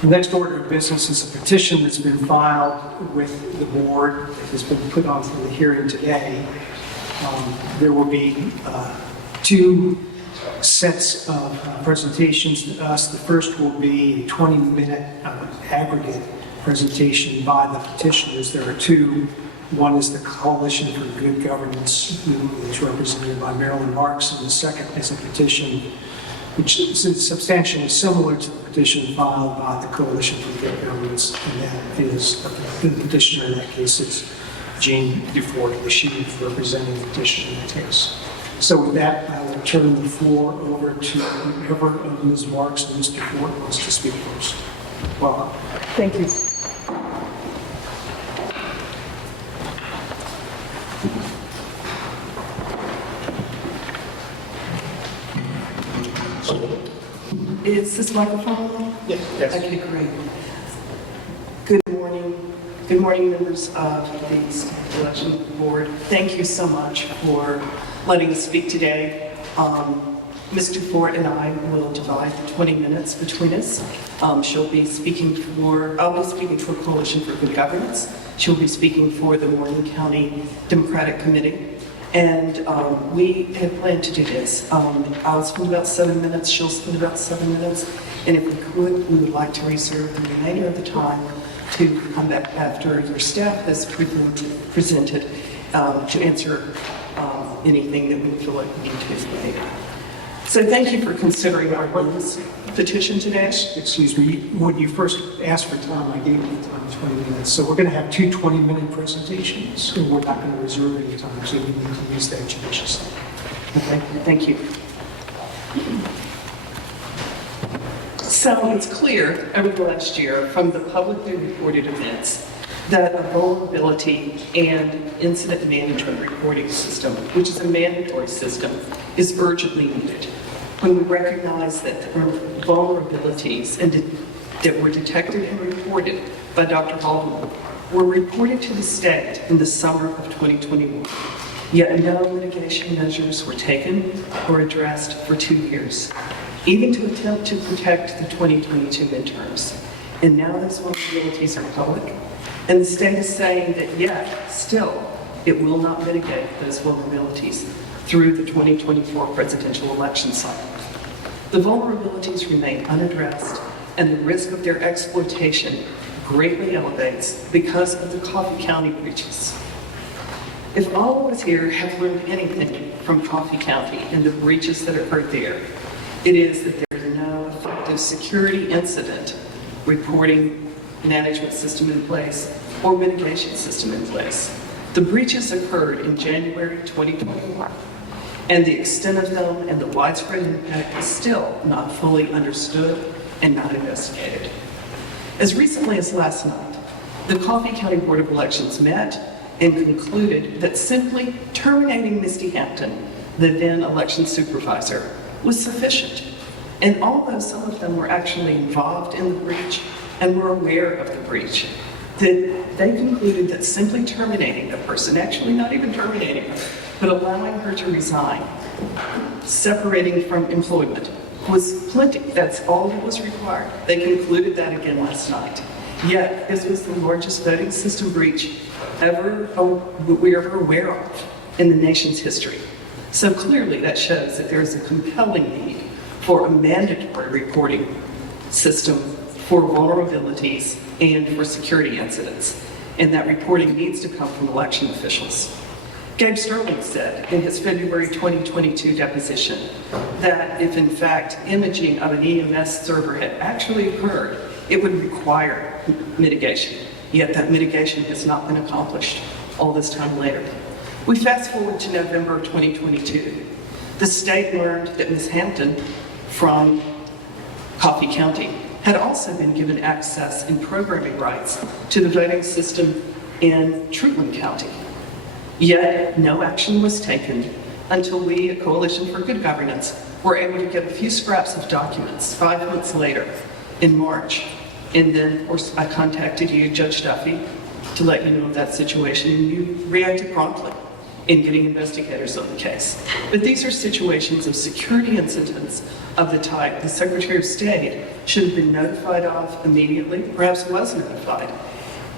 The next order of business is a petition that's been filed with the board that has been put on for the hearing today. There will be two sets of presentations to us. The first will be a 20-minute aggregate presentation by the petitioners. There are two. One is the Coalition for Good Governance, who is represented by Marilyn Marks, and the second is a petition which is substantially similar to the petition filed by the Coalition for Good Governance, and that is the petitioner in that case is Jean Dufort. She is representing the petition in the case. So with that, I will turn the floor over to whoever of Ms. Marks and Mr. Dufort wants to speak first. Welcome. Thank you. Is this microphone on? Yes. Okay, great. Good morning. Good morning, members of the election board. Thank you so much for letting us speak today. Ms. Dufort and I will divide the 20 minutes between us. I'll be speaking for Coalition for Good Governance. She'll be speaking for the Morgan County Democratic Committee. And we had planned to do this. I'll spend about 7 minutes, she'll spend about 7 minutes, and if we could, we would like to reserve the remainder of the time to come back after your staff has presented to answer anything that we feel like we need to make. So thank you for considering our petition today. Excuse me, when you first asked for time, I gave you the time 20 minutes. So we're going to have two 20-minute presentations, and we're not going to reserve any time, so you need to use that judiciously. Okay, thank you. So it's clear over the last year from the publicly reported events that a vulnerability and incident management reporting system, which is a mandatory system, is urgently needed. When we recognize that there are vulnerabilities that were detected and reported by Dr. Halderman were reported to the state in the summer of 2021, yet no mitigation measures were taken or addressed for 2 years, even to attempt to protect the 2022 midterms. And now those vulnerabilities are public, and the state is saying that yet, still, it will not mitigate those vulnerabilities through the 2024 presidential election cycle. The vulnerabilities remain unaddressed, and the risk of their exploitation greatly elevates because of the Coffee County breaches. If all of us here have learned anything from Coffee County and the breaches that occurred there, it is that there is no effective security incident reporting management system in place or mitigation system in place. The breaches occurred in January 2021, and the extent of them and the widespread impact is still not fully understood and not investigated. As recently as last night, the Coffee County Board of Elections met and concluded that simply terminating Misty Hampton, the then election supervisor, was sufficient. And although some of them were actually involved in the breach and were aware of the breach, that they concluded that simply terminating the person, actually not even terminating her, but allowing her to resign, separating from employment, was plenty. That's all that was required. They concluded that again last night. Yet, this was the largest voting system breach we are ever aware of in the nation's history. So clearly that shows that there is a compelling need for a mandatory reporting system for vulnerabilities and for security incidents. And that reporting needs to come from election officials. Gabe Sterling said in his February 2022 deposition that if in fact imaging of an EMS server had actually occurred, it would require mitigation. Yet that mitigation has not been accomplished all this time later. We fast forward to November 2022. The state learned that Ms. Hampton from Coffee County had also been given access and programming rights to the voting system in Truitland County. Yet no action was taken until we at Coalition for Good Governance were able to get a few scraps of documents 5 months later in March. And then, of course, I contacted you, Judge Duffy, to let you know of that situation, and you reacted promptly in getting investigators on the case. But these are situations of security incidents of the type the Secretary of State should have been notified of immediately, perhaps was notified,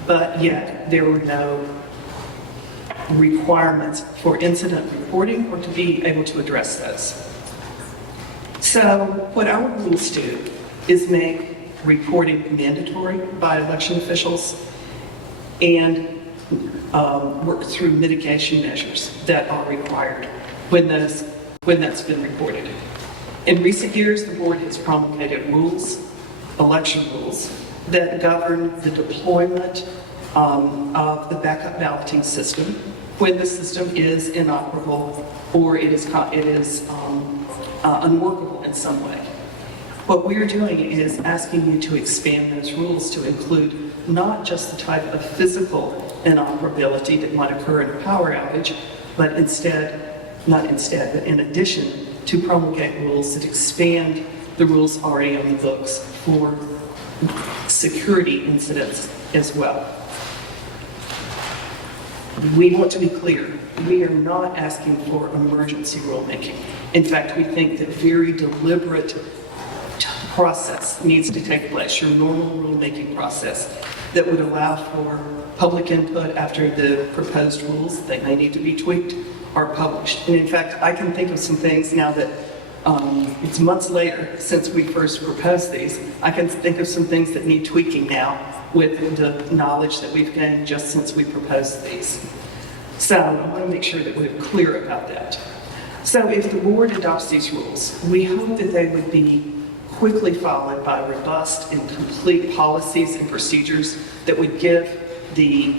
but yet there were no requirements for incident reporting or to be able to address those. So what our rules do is make reporting mandatory by election officials and work through mitigation measures that are required when that's been reported. In recent years, the board has promulgated rules, election rules, that govern the deployment of the backup balloting system when the system is inoperable or it is unworkable in some way. What we're doing is asking you to expand those rules to include not just the type of physical inoperability that might occur in a power outage, but in addition, to promulgate rules that expand the rules already on the books for security incidents as well. We want to be clear, we are not asking for emergency rulemaking. In fact, we think that very deliberate process needs to take place, your normal rulemaking process that would allow for public input after the proposed rules that may need to be tweaked are published. And in fact, I can think of some things now that it's months later since we first proposed these, I can think of some things that need tweaking now with the knowledge that we've gained just since we proposed these. So I want to make sure that we're clear about that. So if the board adopts these rules, we hope that they would be quickly followed by robust and complete policies and procedures that would give the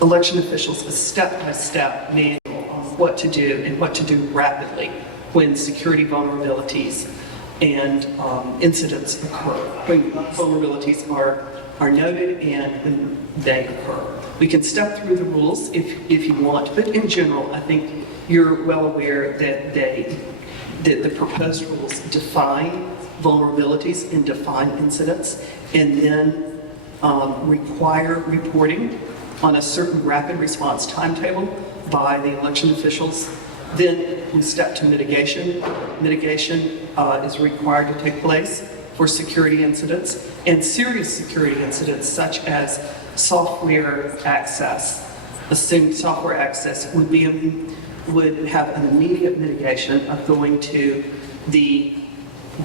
election officials a step-by-step manual on what to do and what to do rapidly when security vulnerabilities and incidents occur, when vulnerabilities are noted and when they occur. We can step through the rules if you want, but in general, I think you're well aware that the proposed rules define vulnerabilities and define incidents, and then require reporting on a certain rapid response timetable by the election officials. Then we step to mitigation. Mitigation is required to take place for security incidents and serious security incidents such as software access. Assumed software access would have an immediate mitigation of going to the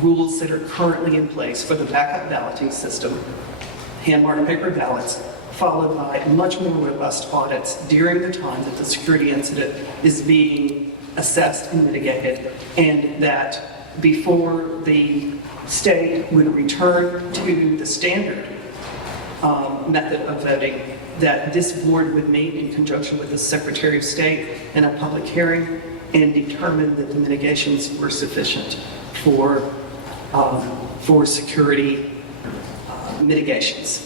rules that are currently in place for the backup balloting system, hand-marked paper ballots, followed by much more robust audits during the time that the security incident is being assessed and mitigated, and that before the state would return to the standard method of voting, that this board would meet in conjunction with the Secretary of State in a public hearing and determine that the mitigations were sufficient for security mitigations.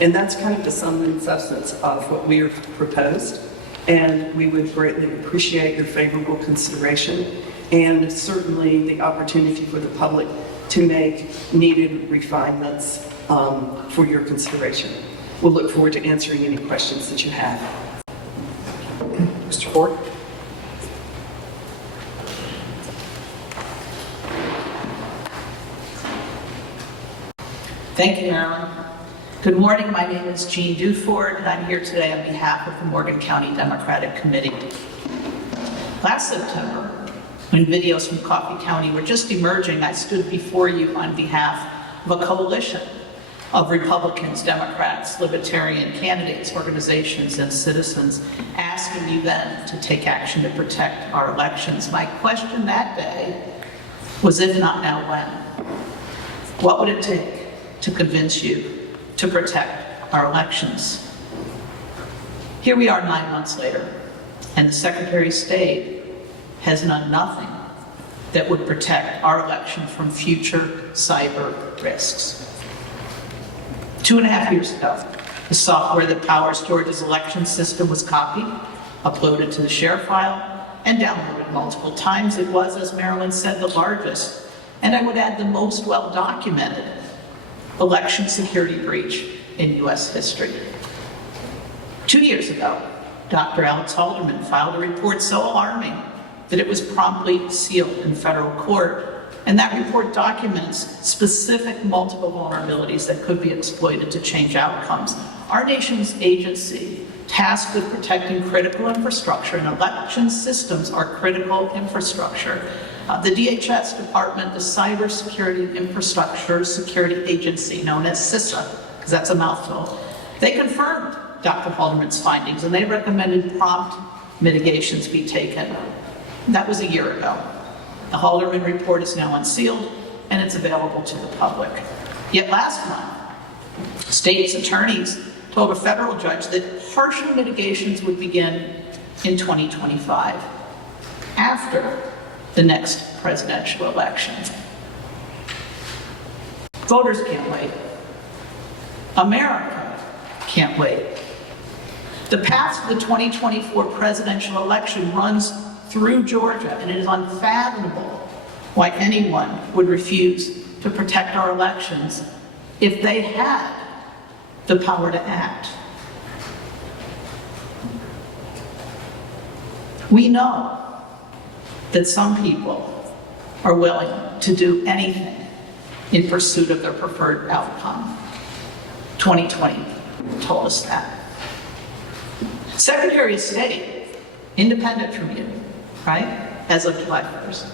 And that's kind of the sum and substance of what we have proposed. And we would greatly appreciate your favorable consideration and certainly the opportunity for the public to make needed refinements for your consideration. We'll look forward to answering any questions that you have. Mr. Ford? Thank you, Marilyn. Good morning. My name is Jean Duford, and I'm here today on behalf of the Morgan County Democratic Committee. Last September, when videos from Coffee County were just emerging, I stood before you on behalf of a coalition of Republicans, Democrats, Libertarian candidates, organizations, and citizens, asking you then to take action to protect our elections. My question that day was, if not now, when? What would it take to convince you to protect our elections? Here we are 9 months later, and the Secretary of State has done nothing that would protect our election from future cyber risks. 2.5 years ago, the software that powers Georgia's election system was copied, uploaded to the share file, and downloaded multiple times. It was, as Marilyn said, the largest, and I would add the most well-documented election security breach in U.S. history. 2 years ago, Dr. Alex Halderman filed a report so alarming that it was promptly sealed in federal court and that report documents specific multiple vulnerabilities that could be exploited to change outcomes. Our nation's agency tasked with protecting critical infrastructure, and election systems are critical infrastructure. The DHS Department, the Cybersecurity Infrastructure Security Agency, known as CISA, because that's a mouthful, they confirmed Dr. Halderman's findings, and they recommended prompt mitigations be taken. That was a year ago. The Halderman report is now unsealed, and it's available to the public. Yet last month, state's attorneys told a federal judge that partial mitigations would begin in 2025, after the next presidential election. Voters can't wait. America can't wait. The path to the 2024 presidential election runs through Georgia, and it is unfathomable why anyone would refuse to protect our elections if they had the power to act. We know that some people are willing to do anything in pursuit of their preferred outcome. 2020 told us that. Secretary of State, independent from you, right, as of July 1st,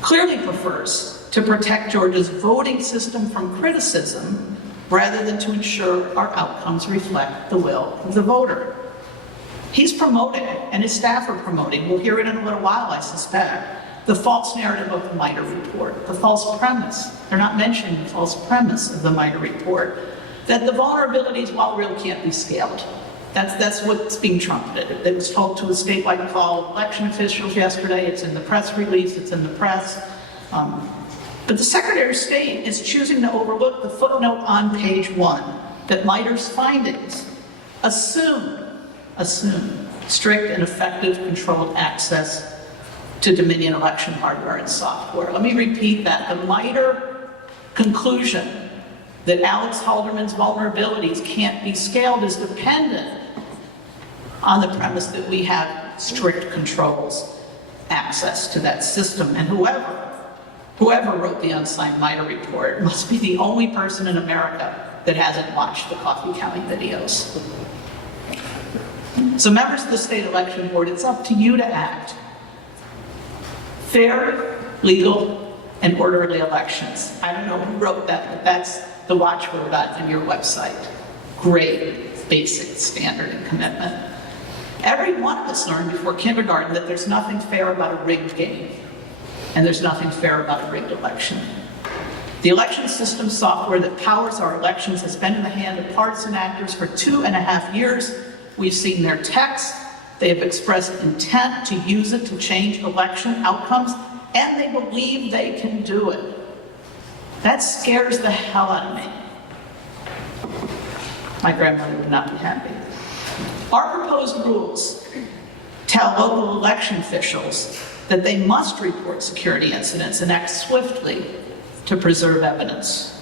clearly prefers to protect Georgia's voting system from criticism rather than to ensure our outcomes reflect the will of the voter. He's promoting, and his staff are promoting, we'll hear it in a little while, I suspect, the false narrative of the MITRE report, the false premise. They're not mentioning the false premise of the MITRE report, that the vulnerabilities, while real, can't be scaled. That's what's being trumpeted. It was told to a statewide call of election officials yesterday. It's in the press release, it's in the press. But the Secretary of State is choosing to overlook the footnote on page 1 that MITRE's findings assume strict and effective controlled access to Dominion election hardware and software. Let me repeat that. The MITRE conclusion that Alex Halderman's vulnerabilities can't be scaled is dependent on the premise that we have strict controls access to that system. And whoever wrote the unsigned MITRE report must be the only person in America that hasn't watched the Coffee County videos. So members of the state election board, it's up to you to act. Fair, legal, and orderly elections. I don't know who wrote that, but that's the watchword on your website. Great, basic standard and commitment. Every one of us learned before kindergarten that there's nothing fair about a rigged game, and there's nothing fair about a rigged election. The election system software that powers our elections has been in the hand of partisan actors for 2.5 years. We've seen their text. They have expressed intent to use it to change election outcomes, and they believe they can do it. That scares the hell out of me. My grandmother would not be happy. Our proposed rules tell local election officials that they must report security incidents and act swiftly to preserve evidence.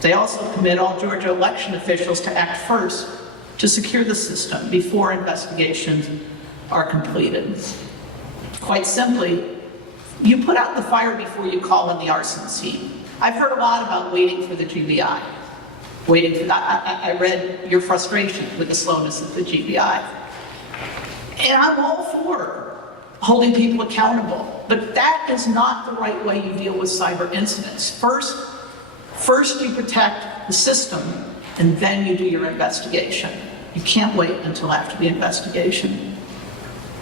They also commit all Georgia election officials to act first to secure the system before investigations are completed. Quite simply, you put out the fire before you call in the arson scene. I've heard a lot about waiting for the GBI. I read your frustration with the slowness of the GBI. And I'm all for holding people accountable, but that is not the right way you deal with cyber incidents. First you protect the system, and then you do your investigation. You can't wait until after the investigation.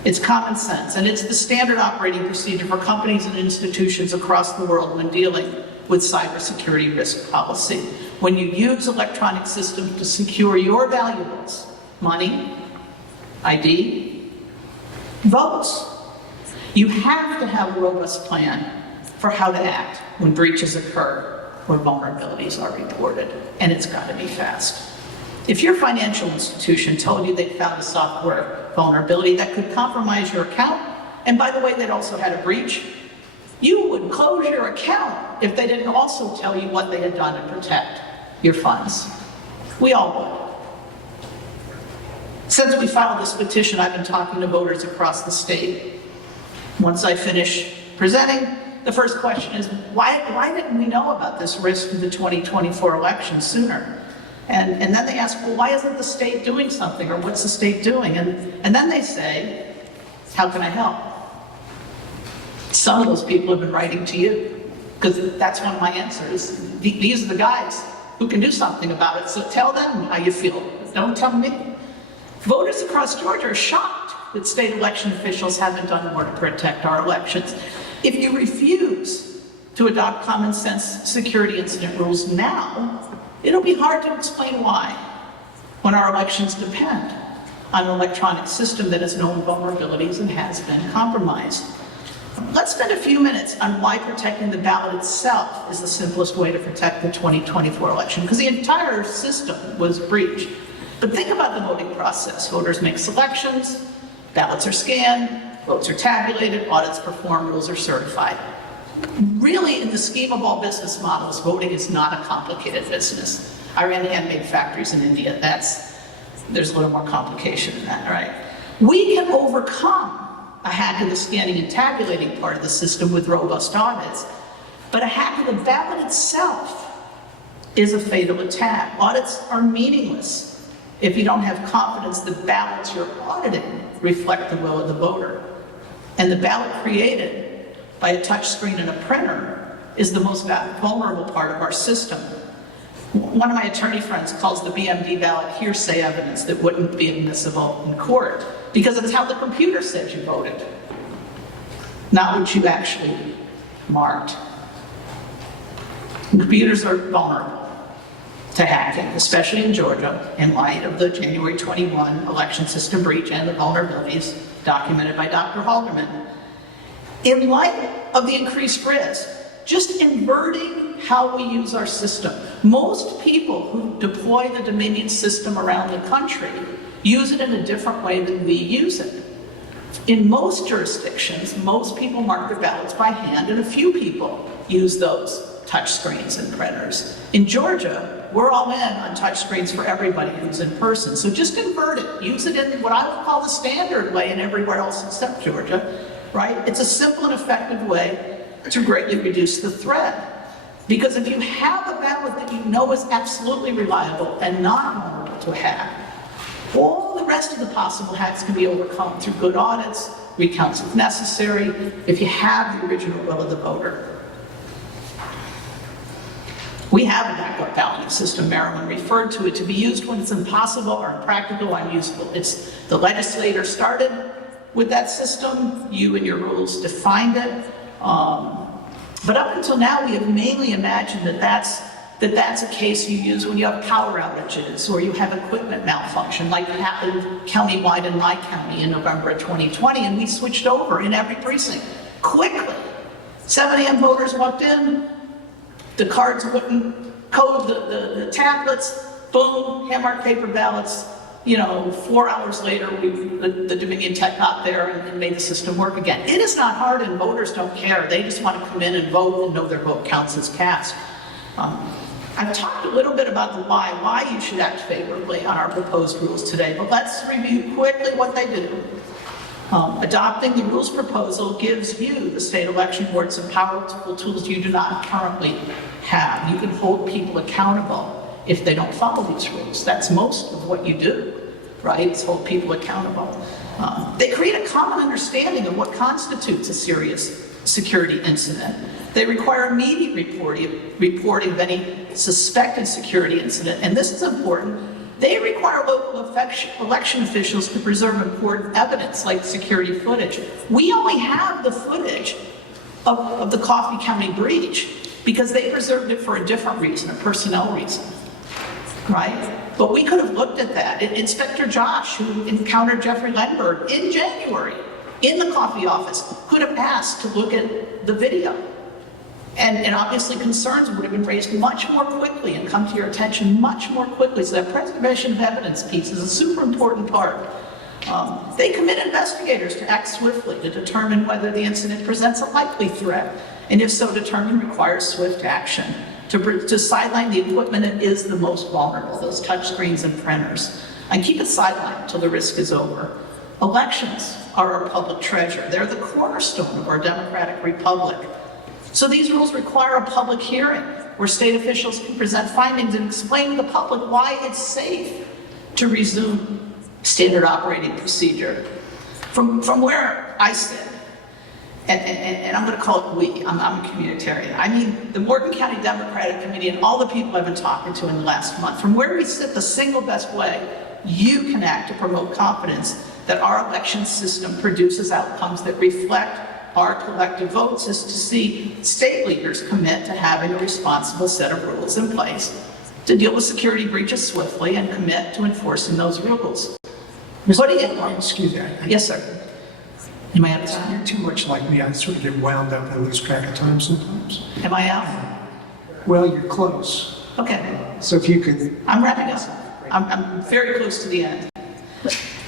It's common sense, and it's the standard operating procedure for companies and institutions across the world when dealing with cybersecurity risk policy. When you use electronic systems to secure your valuables, money, ID, votes, you have to have a robust plan for how to act when breaches occur or vulnerabilities are reported, and it's got to be fast. If your financial institution told you they found a software vulnerability that could compromise your account, and by the way, they'd also had a breach, you would close your account if they didn't also tell you what they had done to protect your funds. We all would. Since we filed this petition, I've been talking to voters across the state. Once I finish presenting, the first question is, why didn't we know about this risk in the 2024 election sooner? And then they ask, well, why isn't the state doing something, or what's the state doing? And then they say, how can I help? Some of those people have been writing to you, because that's one of my answers. These are the guys who can do something about it, so tell them how you feel. Don't tell me. Voters across Georgia are shocked that state election officials haven't done more to protect our elections. If you refuse to adopt common sense security incident rules now, it'll be hard to explain why, when our elections depend on an electronic system that has known vulnerabilities and has been compromised. Let's spend a few minutes on why protecting the ballot itself is the simplest way to protect the 2024 election, because the entire system was breached. But think about the voting process. Voters make selections, ballots are scanned, votes are tabulated, audits performed, rules are certified. Really, in the scheme of all business models, voting is not a complicated business. I ran handmade factories in India. There's a little more complication in that, right? We can overcome a hack of the scanning and tabulating part of the system with robust audits, but a hack of the ballot itself is a fatal attack. Audits are meaningless if you don't have confidence the ballots you're auditing reflect the will of the voter. And the ballot created by a touch screen and a printer is the most vulnerable part of our system. One of my attorney friends calls the BMD ballot hearsay evidence that wouldn't be admissible in court, because it's how the computer says you voted, not what you actually marked. And computers are vulnerable to hacking, especially in Georgia, in light of the January 21 election system breach and the vulnerabilities documented by Dr. Halderman. In light of the increased risk, just inverting how we use our system. Most people who deploy the Dominion system around the country use it in a different way than we use it. In most jurisdictions, most people mark their ballots by hand, and a few people use those touch screens and printers. In Georgia, we're all in on touch screens for everybody who's in person. So just invert it. Use it in what I would call the standard way in everywhere else except Georgia, right? It's a simple and effective way to greatly reduce the threat. Because if you have a ballot that you know is absolutely reliable and not vulnerable to a hack, all the rest of the possible hacks can be overcome through good audits, recounts if necessary, if you have the original will of the voter. We have a backup balloting system. Maryland referred to it to be used when it's impossible or impractical, unusable. It's the legislator started with that system. You and your rules defined it. But up until now, we have mainly imagined that that's a case you use when you have power outages or you have equipment malfunction, like it happened countywide in my county in November of 2020, and we switched over in every precinct quickly. 7 a.m. voters walked in, the cards wouldn't code the tablets, boom, hand-marked paper ballots. 4 hours later, the Dominion tech got there and made the system work again. It is not hard, and voters don't care. They just want to come in and vote and know their vote counts as cast. I've talked a little bit about the why you should act favorably on our proposed rules today, but let's review quickly what they do. Adopting the rules proposal gives you, the state election board, some powerful tools you do not currently have. You can hold people accountable if they don't follow these rules. That's most of what you do, right? It's hold people accountable. They create a common understanding of what constitutes a serious security incident. They require immediate reporting of any suspected security incident, and this is important. They require local election officials to preserve important evidence like security footage. We only have the footage of the Coffee County breach because they preserved it for a different reason, a personnel reason, right? But we could have looked at that. Inspector Josh, who encountered Jeffrey Lenberg in January in the coffee office, could have asked to look at the video. And obviously concerns would have been raised much more quickly and come to your attention much more quickly. So that preservation of evidence piece is a super important part. They commit investigators to act swiftly to determine whether the incident presents a likely threat, and if so, determine requires swift action to sideline the equipment that is the most vulnerable, those touch screens and printers, and keep it sidelined until the risk is over. Elections are our public treasure. They're the cornerstone of our democratic republic. So these rules require a public hearing where state officials can present findings and explain to the public why it's safe to resume standard operating procedure. From where I sit, and I'm going to call it we, I'm a communitarian. I mean, the Morgan County Democratic Committee and all the people I've been talking to in the last month, from where we sit, the single best way you can act to promote confidence that our election system produces outcomes that reflect our collective votes is to see state leaders commit to having a responsible set of rules in place to deal with security breaches swiftly and commit to enforcing those rules. What do you think? Excuse me. Yes, sir. Am I out of time? You're too much like me. I sort of get wound up and lose track of time sometimes. Am I out? Well, you're close. Okay. So if you could, I'm wrapping up. I'm very close to the end.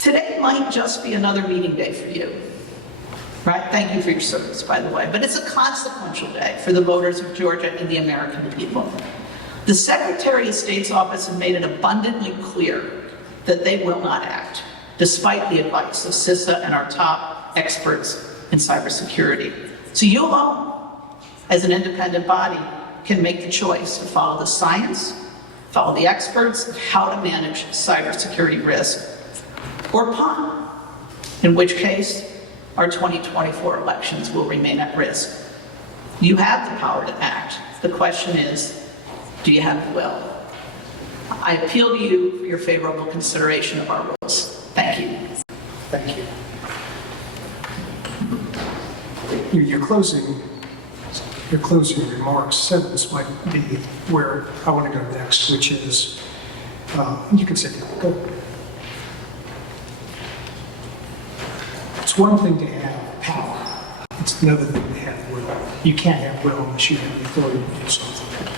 Today might just be another meeting day for you. Right? Thank you for your service, by the way. But it's a consequential day for the voters of Georgia and the American people. The Secretary of State's office has made it abundantly clear that they will not act, despite the advice of CISA and our top experts in cybersecurity. So you alone, as an independent body, can make the choice to follow the science, follow the experts of how to manage cybersecurity risk, or punt, in which case our 2024 elections will remain at risk. You have the power to act. The question is, do you have the will? I appeal to you for your favorable consideration of our rules. Thank you. thank you. Your closing remarks sentence might be where I want to go next, which is, you can sit down. Go. It's one thing to have power. It's another thing to have will. You can't have will unless you have the authority to do something.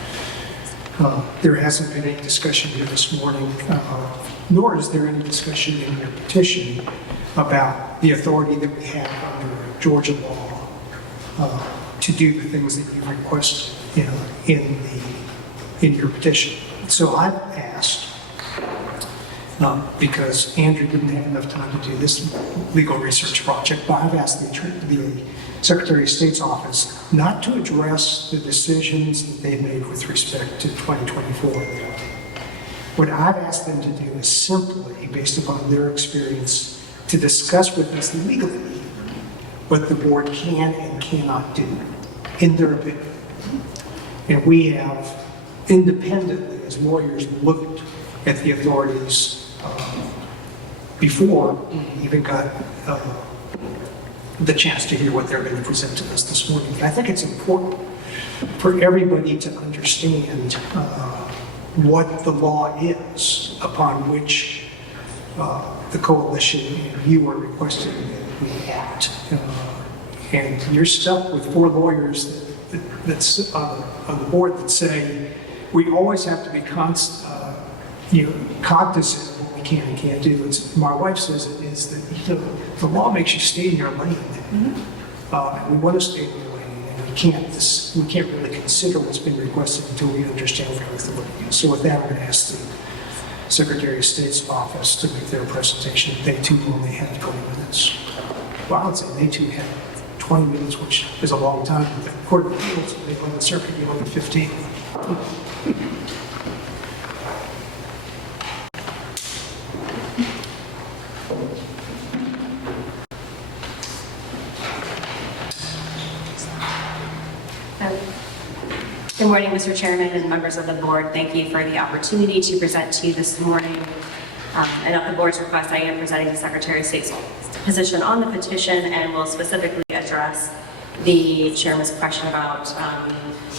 There hasn't been any discussion here this morning, nor is there any discussion in your petition about the authority that we have under Georgia law to do the things that you requested in your petition. So I've asked, because Andrew didn't have enough time to do this legal research project, but I've asked the Secretary of State's office not to address the decisions that they've made with respect to 2024. What I've asked them to do is simply, based upon their experience, to discuss with us legally what the board can and cannot do, in their opinion. And we have independently, as lawyers, looked at the authorities before we even got the chance to hear what they're going to present to us this morning. I think it's important for everybody to understand what the law is upon which the coalition and you are requesting that we act. And you're stuck with four lawyers that's on the board that say we always have to be cognizant of what we can and can't do. My wife says it is that the law makes you stay in your lane. And we want to stay in your lane, and we can't really consider what's been requested until we understand what our authority is. So with that, I'm going to ask the Secretary of State's office to make their presentation. They too only have 20 minutes. Well, I would say they too have 20 minutes, which is a long time. But the Court of Appeals, they go on the circuit, you only 15. Good morning, Mr. Chairman and members of the board. Thank you for the opportunity to present to you this morning. And at the board's request, I am presenting the Secretary of State's position on the petition and will specifically address the chairman's question about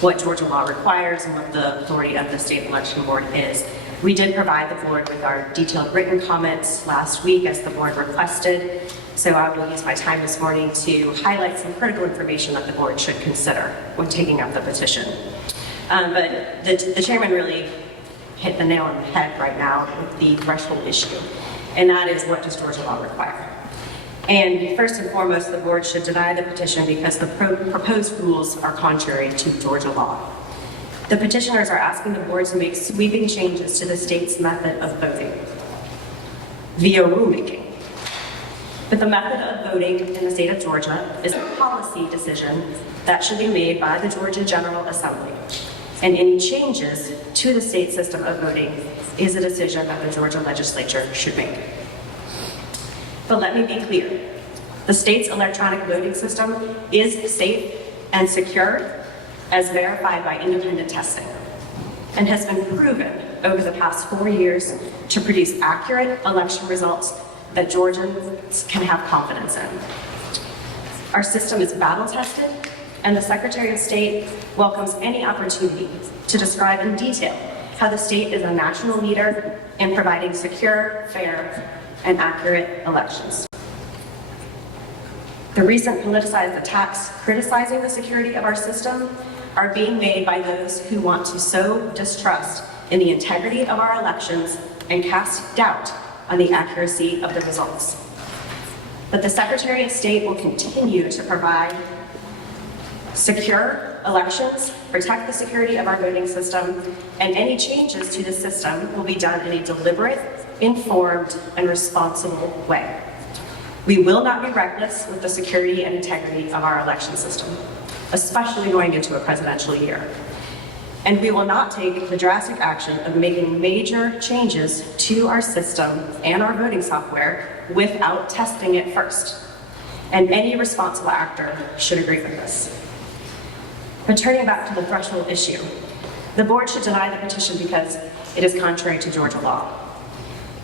what Georgia law requires and what the authority of the State Election Board is. We did provide the board with our detailed written comments last week as the board requested. So I will use my time this morning to highlight some critical information that the board should consider when taking up the petition. But the chairman really hit the nail on the head right now with the threshold issue, and that is, what does Georgia law require? And first and foremost, the board should deny the petition because the proposed rules are contrary to Georgia law. The petitioners are asking the board to make sweeping changes to the state's method of voting via rulemaking. But the method of voting in the state of Georgia is a policy decision that should be made by the Georgia General Assembly. And any changes to the state system of voting is a decision that the Georgia legislature should make. But let me be clear. The state's electronic voting system is safe and secure as verified by independent testing and has been proven over the past 4 years to produce accurate election results that Georgians can have confidence in. Our system is battle-tested, and the Secretary of State welcomes any opportunity to describe in detail how the state is a national leader in providing secure, fair, and accurate elections. The recent politicized attacks criticizing the security of our system are being made by those who want to sow distrust in the integrity of our elections and cast doubt on the accuracy of the results. But the Secretary of State will continue to provide secure elections, protect the security of our voting system, and any changes to the system will be done in a deliberate, informed, and responsible way. We will not be reckless with the security and integrity of our election system, especially going into a presidential year. And we will not take the drastic action of making major changes to our system and our voting software without testing it first. And any responsible actor should agree with this. But turning back to the threshold issue, the board should deny the petition because it is contrary to Georgia law.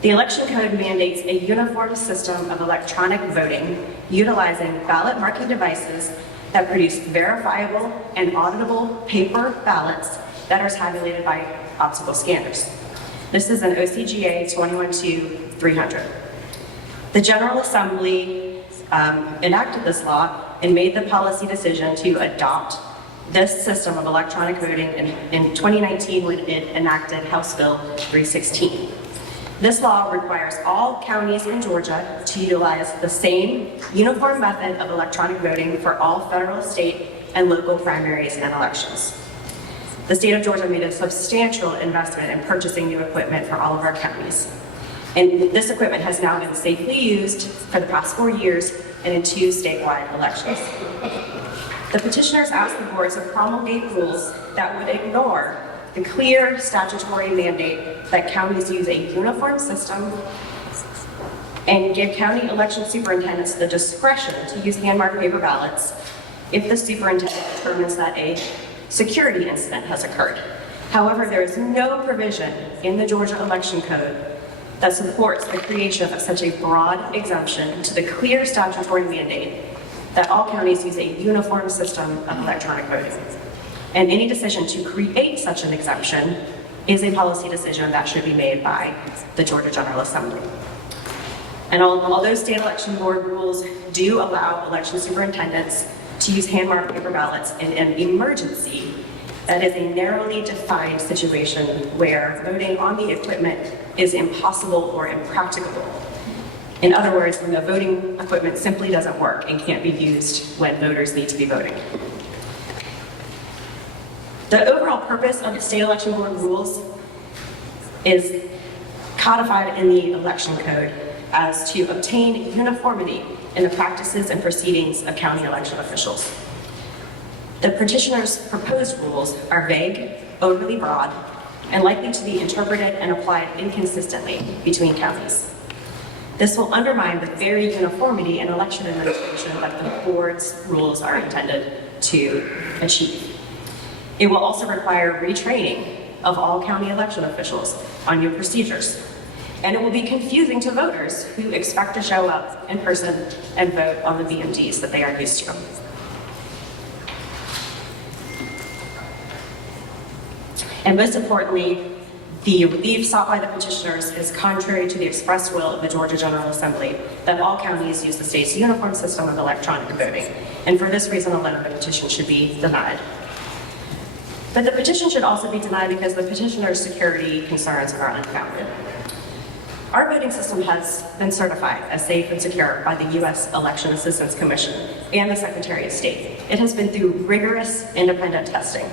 The election code mandates a uniform system of electronic voting utilizing ballot marking devices that produce verifiable and auditable paper ballots that are tabulated by optical scanners. This is an OCGA 21-300. The General Assembly enacted this law and made the policy decision to adopt this system of electronic voting in 2019 when it enacted House Bill 316. This law requires all counties in Georgia to utilize the same uniform method of electronic voting for all federal, state, and local primaries and elections. The state of Georgia made a substantial investment in purchasing new equipment for all of our counties. And this equipment has now been safely used for the past 4 years and in 2 statewide elections. The petitioners asked the board to promulgate rules that would ignore the clear statutory mandate that counties use a uniform system and give county election superintendents the discretion to use hand-marked paper ballots if the superintendent determines that a security incident has occurred. However, there is no provision in the Georgia Election Code that supports the creation of such a broad exemption to the clear statutory mandate that all counties use a uniform system of electronic voting. And any decision to create such an exemption is a policy decision that should be made by the Georgia General Assembly. And although state election board rules do allow election superintendents to use hand-marked paper ballots in an emergency, that is a narrowly defined situation where voting on the equipment is impossible or impracticable. In other words, when the voting equipment simply doesn't work and can't be used when voters need to be voting. The overall purpose of the state election board rules is codified in the election code as to obtain uniformity in the practices and proceedings of county election officials. The petitioner's proposed rules are vague, overly broad, and likely to be interpreted and applied inconsistently between counties. This will undermine the very uniformity in election administration that the board's rules are intended to achieve. It will also require retraining of all county election officials on new procedures. And it will be confusing to voters who expect to show up in person and vote on the VMDs that they are used to. And most importantly, the relief sought by the petitioners is contrary to the express will of the Georgia General Assembly that all counties use the state's uniform system of electronic voting. And for this reason alone, the petition should be denied. But the petition should also be denied because the petitioner's security concerns are unfounded. Our voting system has been certified as safe and secure by the U.S. Election Assistance Commission and the Secretary of State. It has been through rigorous independent testing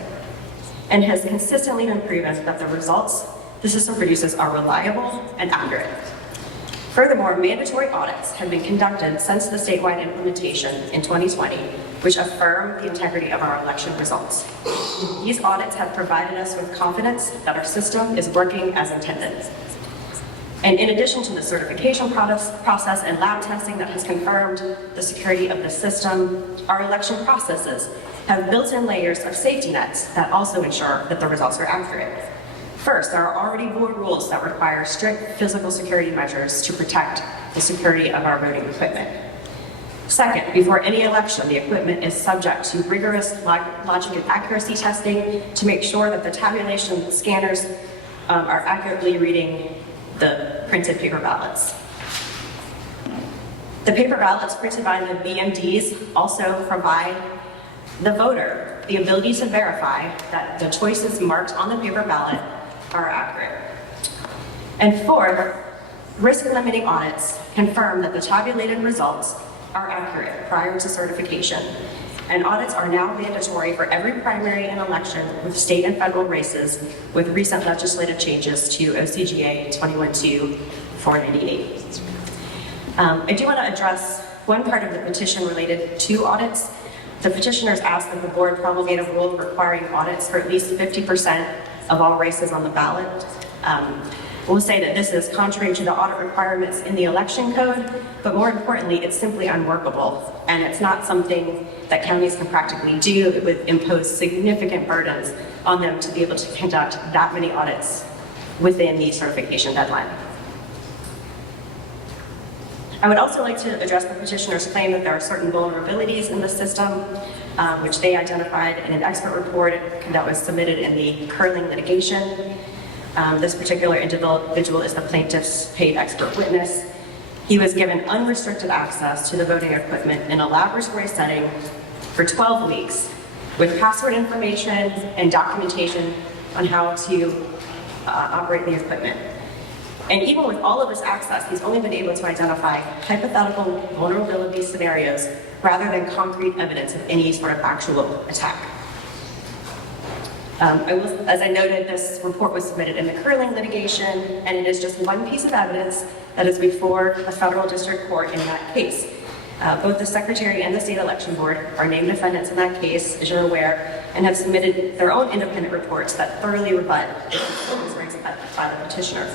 and has consistently been proven that the results the system produces are reliable and accurate. Furthermore, mandatory audits have been conducted since the statewide implementation in 2020, which affirm the integrity of our election results. These audits have provided us with confidence that our system is working as intended. And in addition to the certification process and lab testing that has confirmed the security of the system, our election processes have built-in layers of safety nets that also ensure that the results are accurate. First, there are already board rules that require strict physical security measures to protect the security of our voting equipment. Second, before any election, the equipment is subject to rigorous logic and accuracy testing to make sure that the tabulation scanners are accurately reading the printed paper ballots. The paper ballots printed by the BMDs also provide the voter the ability to verify that the choices marked on the paper ballot are accurate. And fourth, risk-limiting audits confirm that the tabulated results are accurate prior to certification. And audits are now mandatory for every primary and election with state and federal races with recent legislative changes to OCGA 21-498. I do want to address one part of the petition related to audits. The petitioners asked that the board promulgate a rule requiring audits for at least 50% of all races on the ballot. We'll say that this is contrary to the audit requirements in the election code, but more importantly, it's simply unworkable, and it's not something that counties can practically do. It would impose significant burdens on them to be able to conduct that many audits within the certification deadline. I would also like to address the petitioner's claim that there are certain vulnerabilities in the system, which they identified in an expert report that was submitted in the curling litigation. This particular individual is the plaintiff's paid expert witness. He was given unrestricted access to the voting equipment in a laboratory setting for 12 weeks with password information and documentation on how to operate the equipment. And even with all of this access, he's only been able to identify hypothetical vulnerability scenarios rather than concrete evidence of any sort of actual attack. As I noted, this report was submitted in the curling litigation, and it is just one piece of evidence that is before the federal district court in that case. Both the Secretary and the State Election Board are named defendants in that case, as you're aware, and have submitted their own independent reports that thoroughly rebut the concerns by the petitioner.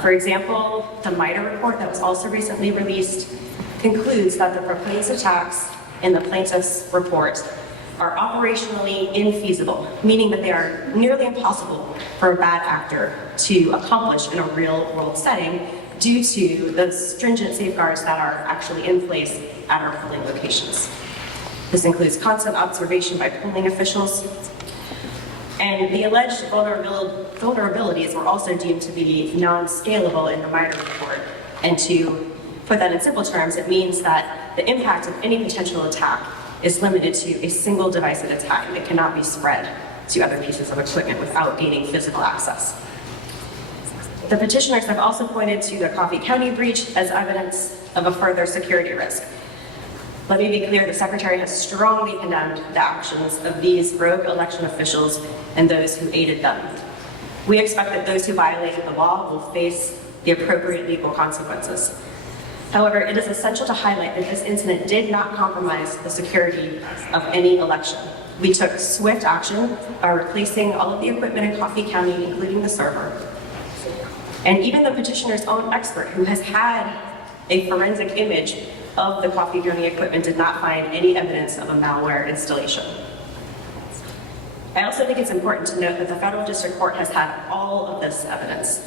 For example, the MITRE report that was also recently released concludes that the proposed attacks in the plaintiff's report are operationally infeasible, meaning that they are nearly impossible for a bad actor to accomplish in a real-world setting due to the stringent safeguards that are actually in place at our polling locations. This includes constant observation by polling officials, and the alleged vulnerabilities were also deemed to be non-scalable in the MITRE report. And to put that in simple terms, it means that the impact of any potential attack is limited to a single device at a time. It cannot be spread to other pieces of equipment without gaining physical access. The petitioners have also pointed to the Coffee County breach as evidence of a further security risk. Let me be clear, the Secretary has strongly condemned the actions of these rogue election officials and those who aided them. We expect that those who violated the law will face the appropriate legal consequences. However, it is essential to highlight that this incident did not compromise the security of any election. We took swift action by replacing all of the equipment in Coffee County, including the server. And even the petitioner's own expert, who has had a forensic image of the Coffee County equipment, did not find any evidence of a malware installation. I also think it's important to note that the federal district court has had all of this evidence,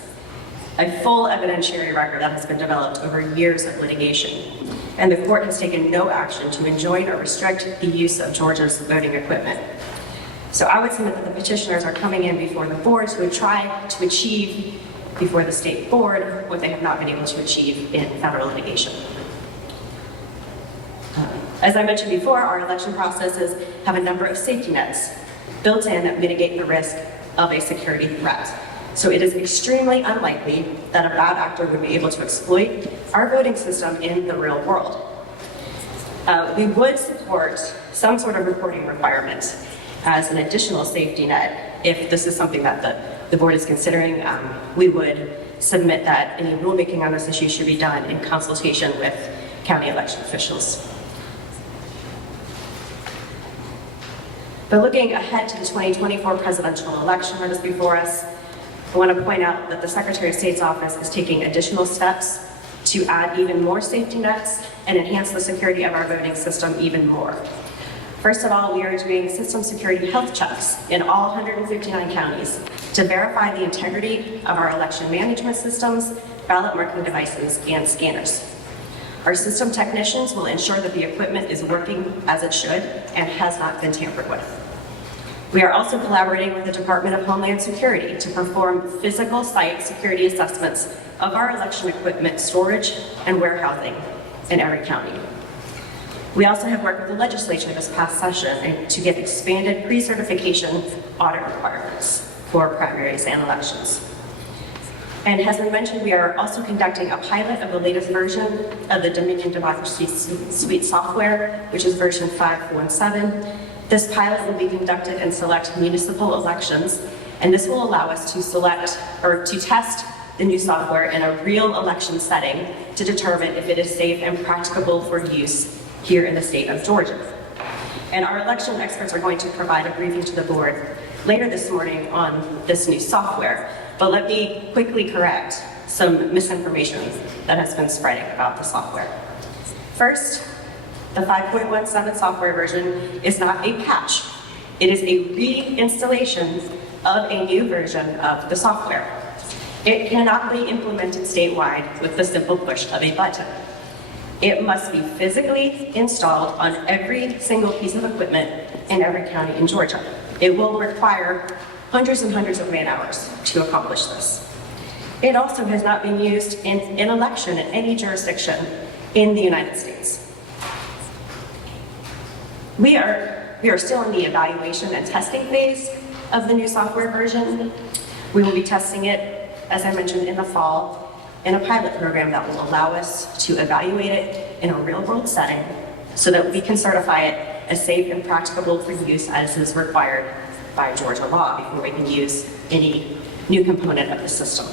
a full evidentiary record that has been developed over years of litigation, and the court has taken no action to enjoin or restrict the use of Georgia's voting equipment. So I would submit that the petitioners are coming in before the board to try to achieve before the state board what they have not been able to achieve in federal litigation. As I mentioned before, our election processes have a number of safety nets built in that mitigate the risk of a security threat. So it is extremely unlikely that a bad actor would be able to exploit our voting system in the real world. We would support some sort of reporting requirement as an additional safety net if this is something that the board is considering. We would submit that any rulemaking on this issue should be done in consultation with county election officials. But looking ahead to the 2024 presidential election that is before us, I want to point out that the Secretary of State's office is taking additional steps to add even more safety nets and enhance the security of our voting system even more. First of all, we are doing system security health checks in all 159 counties to verify the integrity of our election management systems, ballot marking devices, and scanners. Our system technicians will ensure that the equipment is working as it should and has not been tampered with. We are also collaborating with the Department of Homeland Security to perform physical site security assessments of our election equipment storage and warehousing in every county. We also have worked with the legislature this past session to get expanded pre-certification audit requirements for primaries and elections. And as I mentioned, we are also conducting a pilot of the latest version of the Dominion Democracy Suite software, which is version 5.17. This pilot will be conducted in select municipal elections, and this will allow us to select or to test the new software in a real election setting to determine if it is safe and practicable for use here in the state of Georgia. And our election experts are going to provide a briefing to the board later this morning on this new software. But let me quickly correct some misinformation that has been spreading about the software. First, the 5.17 software version is not a patch. It is a reinstallation of a new version of the software. It cannot be implemented statewide with the simple push of a button. It must be physically installed on every single piece of equipment in every county in Georgia. It will require hundreds and hundreds of man-hours to accomplish this. It also has not been used in an election in any jurisdiction in the United States. We are still in the evaluation and testing phase of the new software version. We will be testing it, as I mentioned, in the fall in a pilot program that will allow us to evaluate it in a real-world setting so that we can certify it as safe and practicable for use as is required by Georgia law before we can use any new component of the system.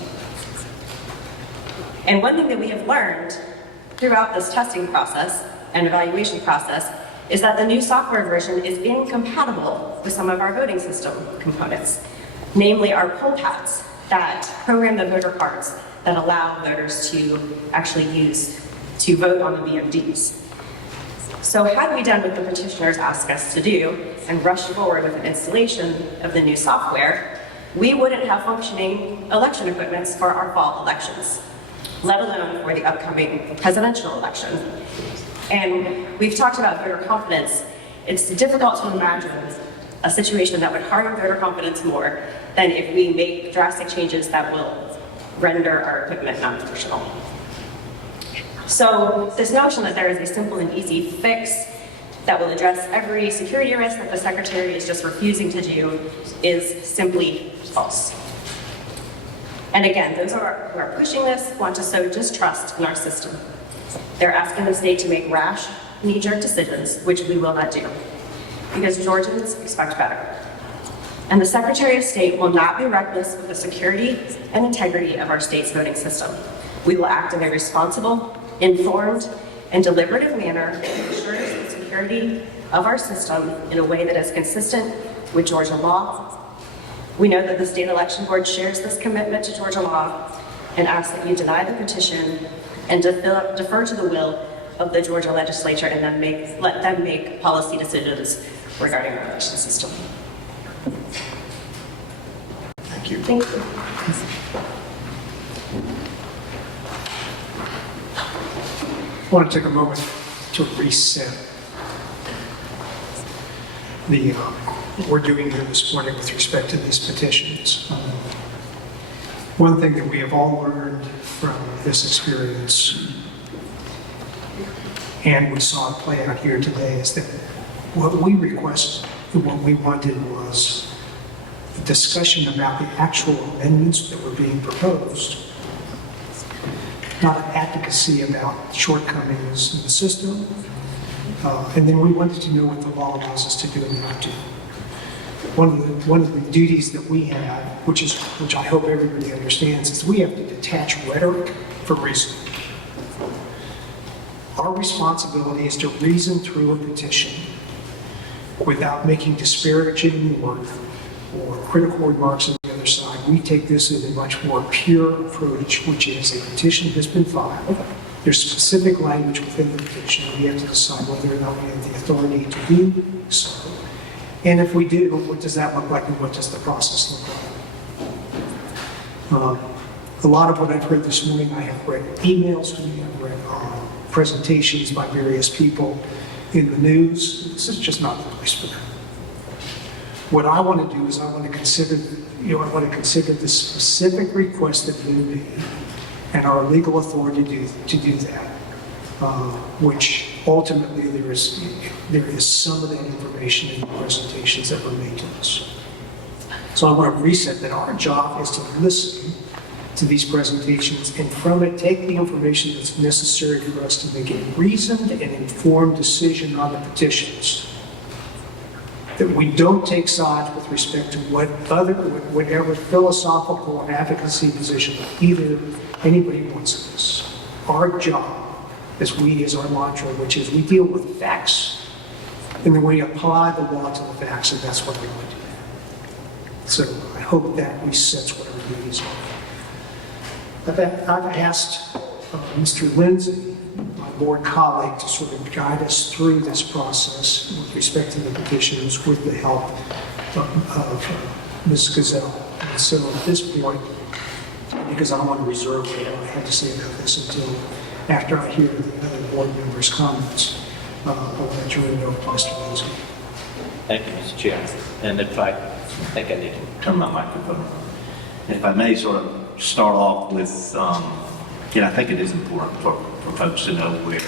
And one thing that we have learned throughout this testing process and evaluation process is that the new software version is incompatible with some of our voting system components, namely our poll pads that program the voter cards that allow voters to actually use to vote on the VMDs. So had we done what the petitioners asked us to do and rushed forward with an installation of the new software, we wouldn't have functioning election equipment for our fall elections, let alone for the upcoming presidential election. And we've talked about voter confidence. It's difficult to imagine a situation that would harm voter confidence more than if we make drastic changes that will render our equipment non-functional. So this notion that there is a simple and easy fix that will address every security risk that the Secretary is just refusing to do is simply false. And again, those who are pushing this want to sow distrust in our system. They're asking the state to make rash, knee-jerk decisions, which we will not do, because Georgians expect better. And the Secretary of State will not be reckless with the security and integrity of our state's voting system. We will act in a responsible, informed, and deliberative manner that ensures the security of our system in a way that is consistent with Georgia law. We know that the State Election Board shares this commitment to Georgia law and asks that you deny the petition and defer to the will of the Georgia legislature and then let them make policy decisions regarding our election system. Thank you. Thank you. I want to take a moment to reset what we're doing here this morning with respect to these petitions. One thing that we have all learned from this experience, and we saw it play out here today, is that what we requested, what we wanted was a discussion about the actual amendments that were being proposed, not an advocacy about shortcomings in the system. And then we wanted to know what the law allows us to do and not do. one of the duties that we have, which I hope everybody understands, is we have to detach rhetoric from reason. Our responsibility is to reason through a petition without making disparaging or critical remarks on the other side. We take this as a much more pure approach, which is a petition has been filed. There's specific language within the petition. We have to decide whether or not we have the authority to do so. And if we do, what does that look like and what does the process look like? A lot of what I've heard this morning, I have read emails to me, I've read presentations by various people in the news. This is just not the place for that. What I want to do is I want to consider the specific request that we made and our legal authority to do that, which ultimately there is some of that information in the presentations that were made to us. So I want to reset that our job is to listen to these presentations and from it take the information that's necessary for us to make a reasoned and informed decision on the petitions. That we don't take sides with respect to whatever philosophical or advocacy position either anybody wants of us. Our job as our mantra, which is we deal with facts and then we apply the law to the facts, and that's what we're going to do. So I hope that resets what our duties are. I've asked Mr. Lindsay, my board colleague, to sort of guide us through this process with respect to the petitions with the help of Ms. Gazelle. And so at this point, because I want to reserve what I have to say about this until after I hear the other board members' comments, I'll let you know, Mr. Lindsay. Thank you, Mr. Chair. And if I think I need to turn my microphone on. If I may sort of start off with, I think it is important for folks to know where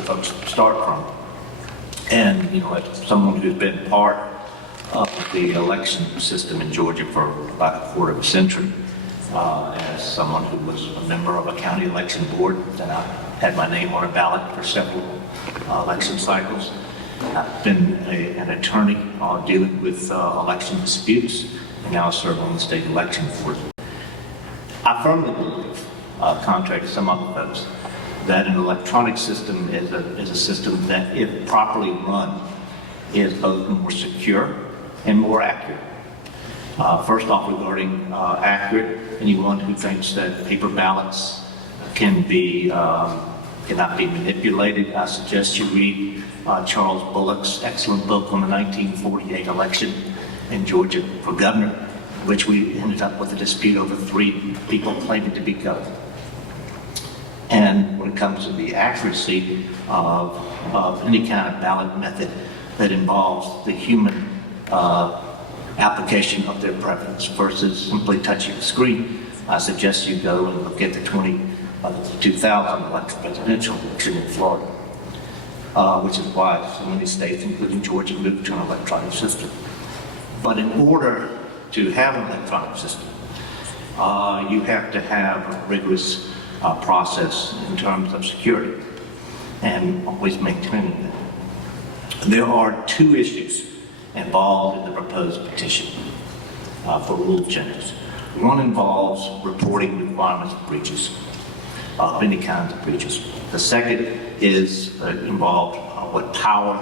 folks start from. And, as someone who's been part of the election system in Georgia for about a quarter of a century, as someone who was a member of a county election board, and I had my name on a ballot for several election cycles. I've been an attorney dealing with election disputes, and now I serve on the state election board. I firmly believe, contrary to some other folks, that an electronic system is a system that, if properly run, is both more secure and more accurate. First off, regarding accurate, anyone who thinks that paper ballots cannot be manipulated, I suggest you read Charles Bullock's excellent book on the 1948 election in Georgia for governor, which we ended up with a dispute over 3 people claiming to be governor. And when it comes to the accuracy of any kind of ballot method that involves the human application of their preference versus simply touching a screen, I suggest you go and look at the 2000 presidential election in Florida, which is why so many states, including Georgia, moved to an electronic system. But in order to have an electronic system, you have to have a rigorous process in terms of security and always maintaining that. There are 2 issues involved in the proposed petition for rule changes. One involves reporting requirements of breaches, of any kinds of breaches. The second is involved what power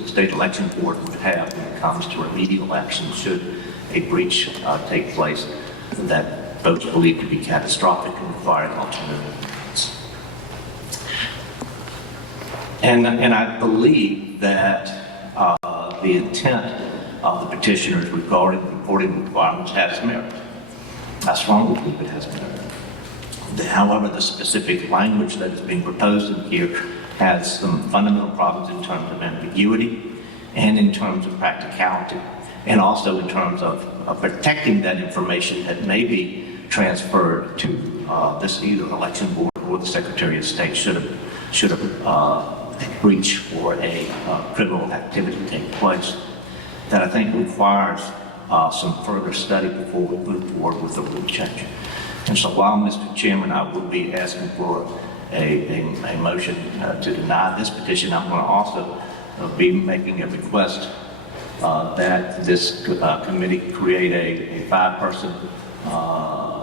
the state election board would have when it comes to remedial action should a breach take place that folks believe to be catastrophic and require alternative methods. And I believe that the intent of the petitioners regarding reporting requirements has merit. I strongly believe it has merit. However, the specific language that is being proposed in here has some fundamental problems in terms of ambiguity and in terms of practicality, and also in terms of protecting that information that may be transferred to this either election board or the Secretary of State should a breach or a criminal activity take place. That I think requires some further study before we move forward with the rule change. And so while, Mr. Chairman, I will be asking for a motion to deny this petition, I'm going to also be making a request that this committee create a five-person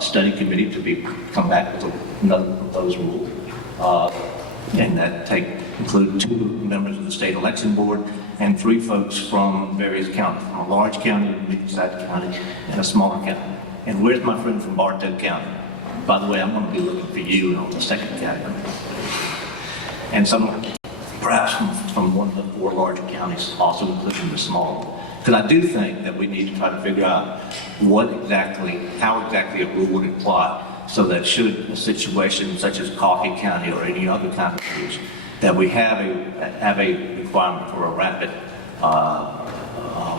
study committee to come back with another proposed rule, and that include 2 members of the state election board and 3 folks from various counties, from a large county, a medium-sized county, and a smaller county. And where's my friend from Bartow County? By the way, I'm going to be looking for you on the second category. And someone, perhaps from one of the 4 larger counties, also including the small. Because I do think that we need to try to figure out how exactly a rule would apply, so that should a situation such as Coffee County or any other kind of use, that we have a requirement for a rapid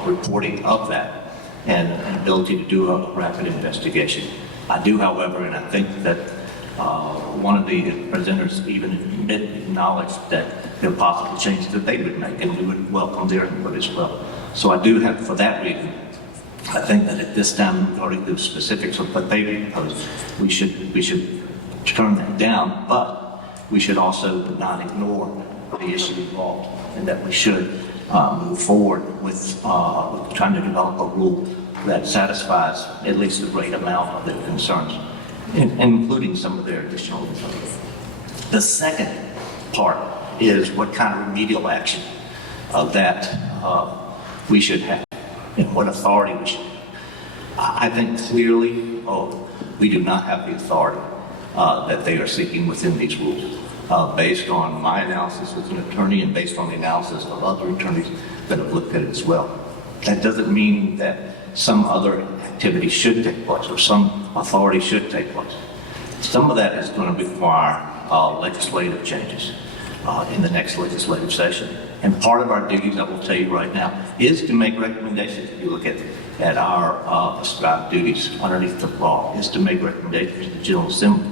reporting of that and an ability to do a rapid investigation. I do, however, and I think that one of the presenters even acknowledged that there are possible changes that they would make, and we would welcome their input as well. So I do have, for that reason, I think that at this time, regarding the specifics of what they propose, we should turn that down, but we should also not ignore the issue involved, and that we should move forward with trying to develop a rule that satisfies at least the great amount of their concerns, including some of their additional concerns. The second part is what kind of remedial action that we should have and what authority we should have. I think clearly, we do not have the authority that they are seeking within these rules. Based on my analysis as an attorney and based on the analysis of other attorneys that have looked at it as well. That doesn't mean that some other activity should take place or some authority should take place. Some of that is going to require legislative changes in the next legislative session. And part of our duties, I will tell you right now, is to make recommendations. If you look at our prescribed duties underneath the law, is to make recommendations to the General Assembly.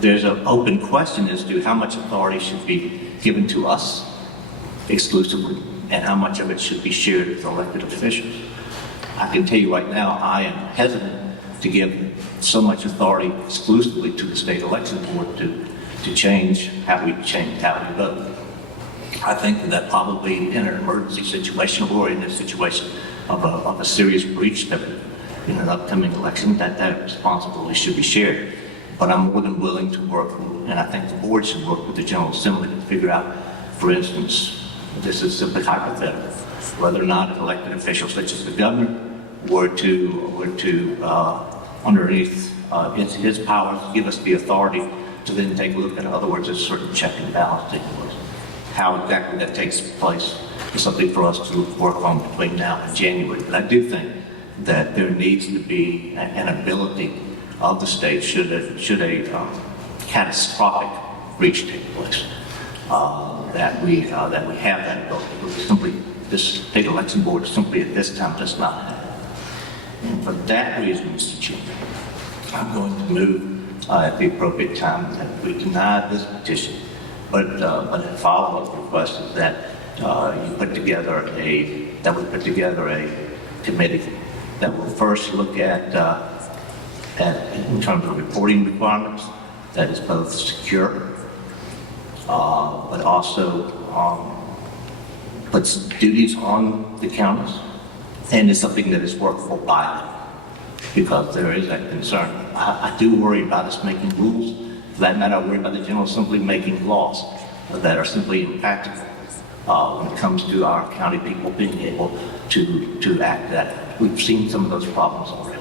There's an open question as to how much authority should be given to us exclusively and how much of it should be shared with elected officials. I can tell you right now, I am hesitant to give so much authority exclusively to the state election board to change how we vote. I think that probably in an emergency situation or in a situation of a serious breach in an upcoming election, that responsibility should be shared. But I'm more than willing to work, and I think the board should work with the General Assembly to figure out, for instance, this is simply hypothetical, whether or not an elected official such as the governor were to underneath his powers, give us the authority to then take a look at, in other words, a certain check and balance taking place. How exactly that takes place is something for us to work on between now and January. But I do think that there needs to be an ability of the state should a catastrophic breach take place, that we have that ability. Simply, this state election board simply at this time does not have it. And for that reason, Mr. Chairman, I'm going to move at the appropriate time that we deny this petition, but a follow-up request is that we put together a committee that will first look at in terms of reporting requirements, that is both secure, but also puts duties on the counties, and is something that is workable by them, because there is that concern. I do worry about us making rules. For that matter, I worry about the General Assembly making laws that are simply impractical when it comes to our county people being able to act that. We've seen some of those problems already.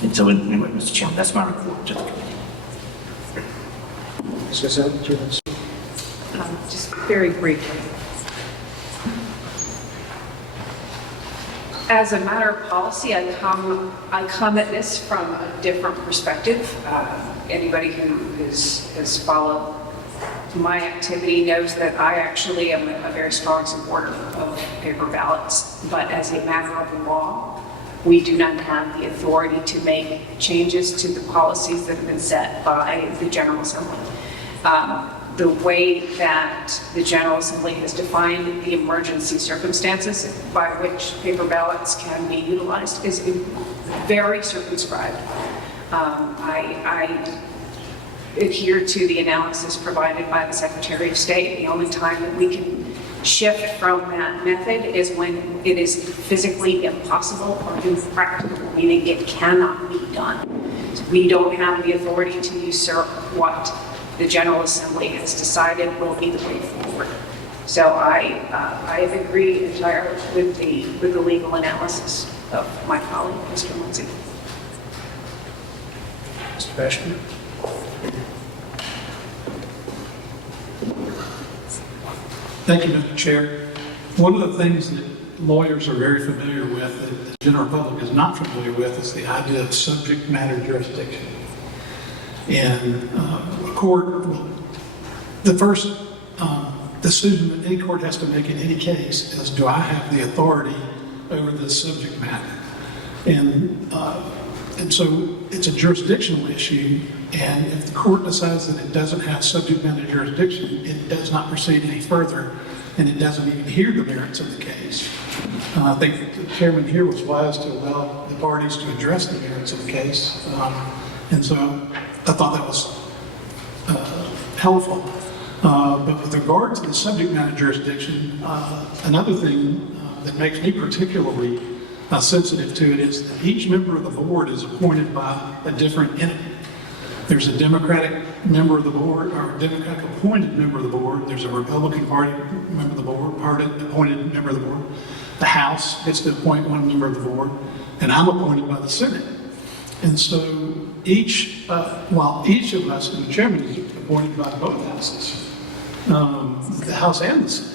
And so, anyway, Mr. Chairman, that's my report to the committee. Ms. Gazelle, do you want to speak? Just very briefly. As a matter of policy, I come at this from a different perspective. Anybody who has followed my activity knows that I actually am a very strong supporter of paper ballots, but as a matter of law, we do not have the authority to make changes to the policies that have been set by the General Assembly. The way that the General Assembly has defined the emergency circumstances by which paper ballots can be utilized is very circumscribed. I adhere to the analysis provided by the Secretary of State. The only time that we can shift from that method is when it is physically impossible or impractical, meaning it cannot be done. We don't have the authority to usurp what the General Assembly has decided will be the way forward. So I agree entirely with the legal analysis of my colleague, Mr. Lindsay. Mr. Bashir? Thank you, Mr. Chair. One of the things that lawyers are very familiar with, that the general public is not familiar with, is the idea of subject matter jurisdiction. And a court, the first decision that any court has to make in any case is, do I have the authority over this subject matter? And so it's a jurisdictional issue, and if the court decides that it doesn't have subject matter jurisdiction, it does not proceed any further, and it doesn't even hear the merits of the case. I think the chairman here was wise to allow the parties to address the merits of the case, and so I thought that was helpful. But with regard to the subject matter jurisdiction, another thing that makes me particularly sensitive to it is that each member of the board is appointed by a different entity. There's a Democratic member of the board, or a Democratic appointed member of the board. There's a Republican Party member of the board, appointed member of the board. The House gets to appoint one member of the board, and I'm appointed by the Senate. And so while each of us, and the chairman is appointed by both houses, the House and the Senate.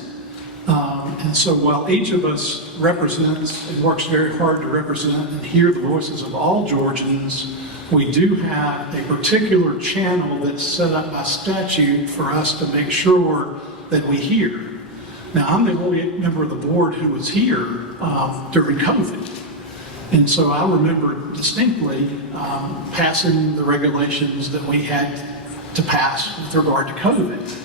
And so while each of us represents and works very hard to represent and hear the voices of all Georgians, we do have a particular channel that's set up by statute for us to make sure that we hear. Now, I'm the only member of the board who was here during COVID. And so I remember distinctly passing the regulations that we had to pass with regard to COVID.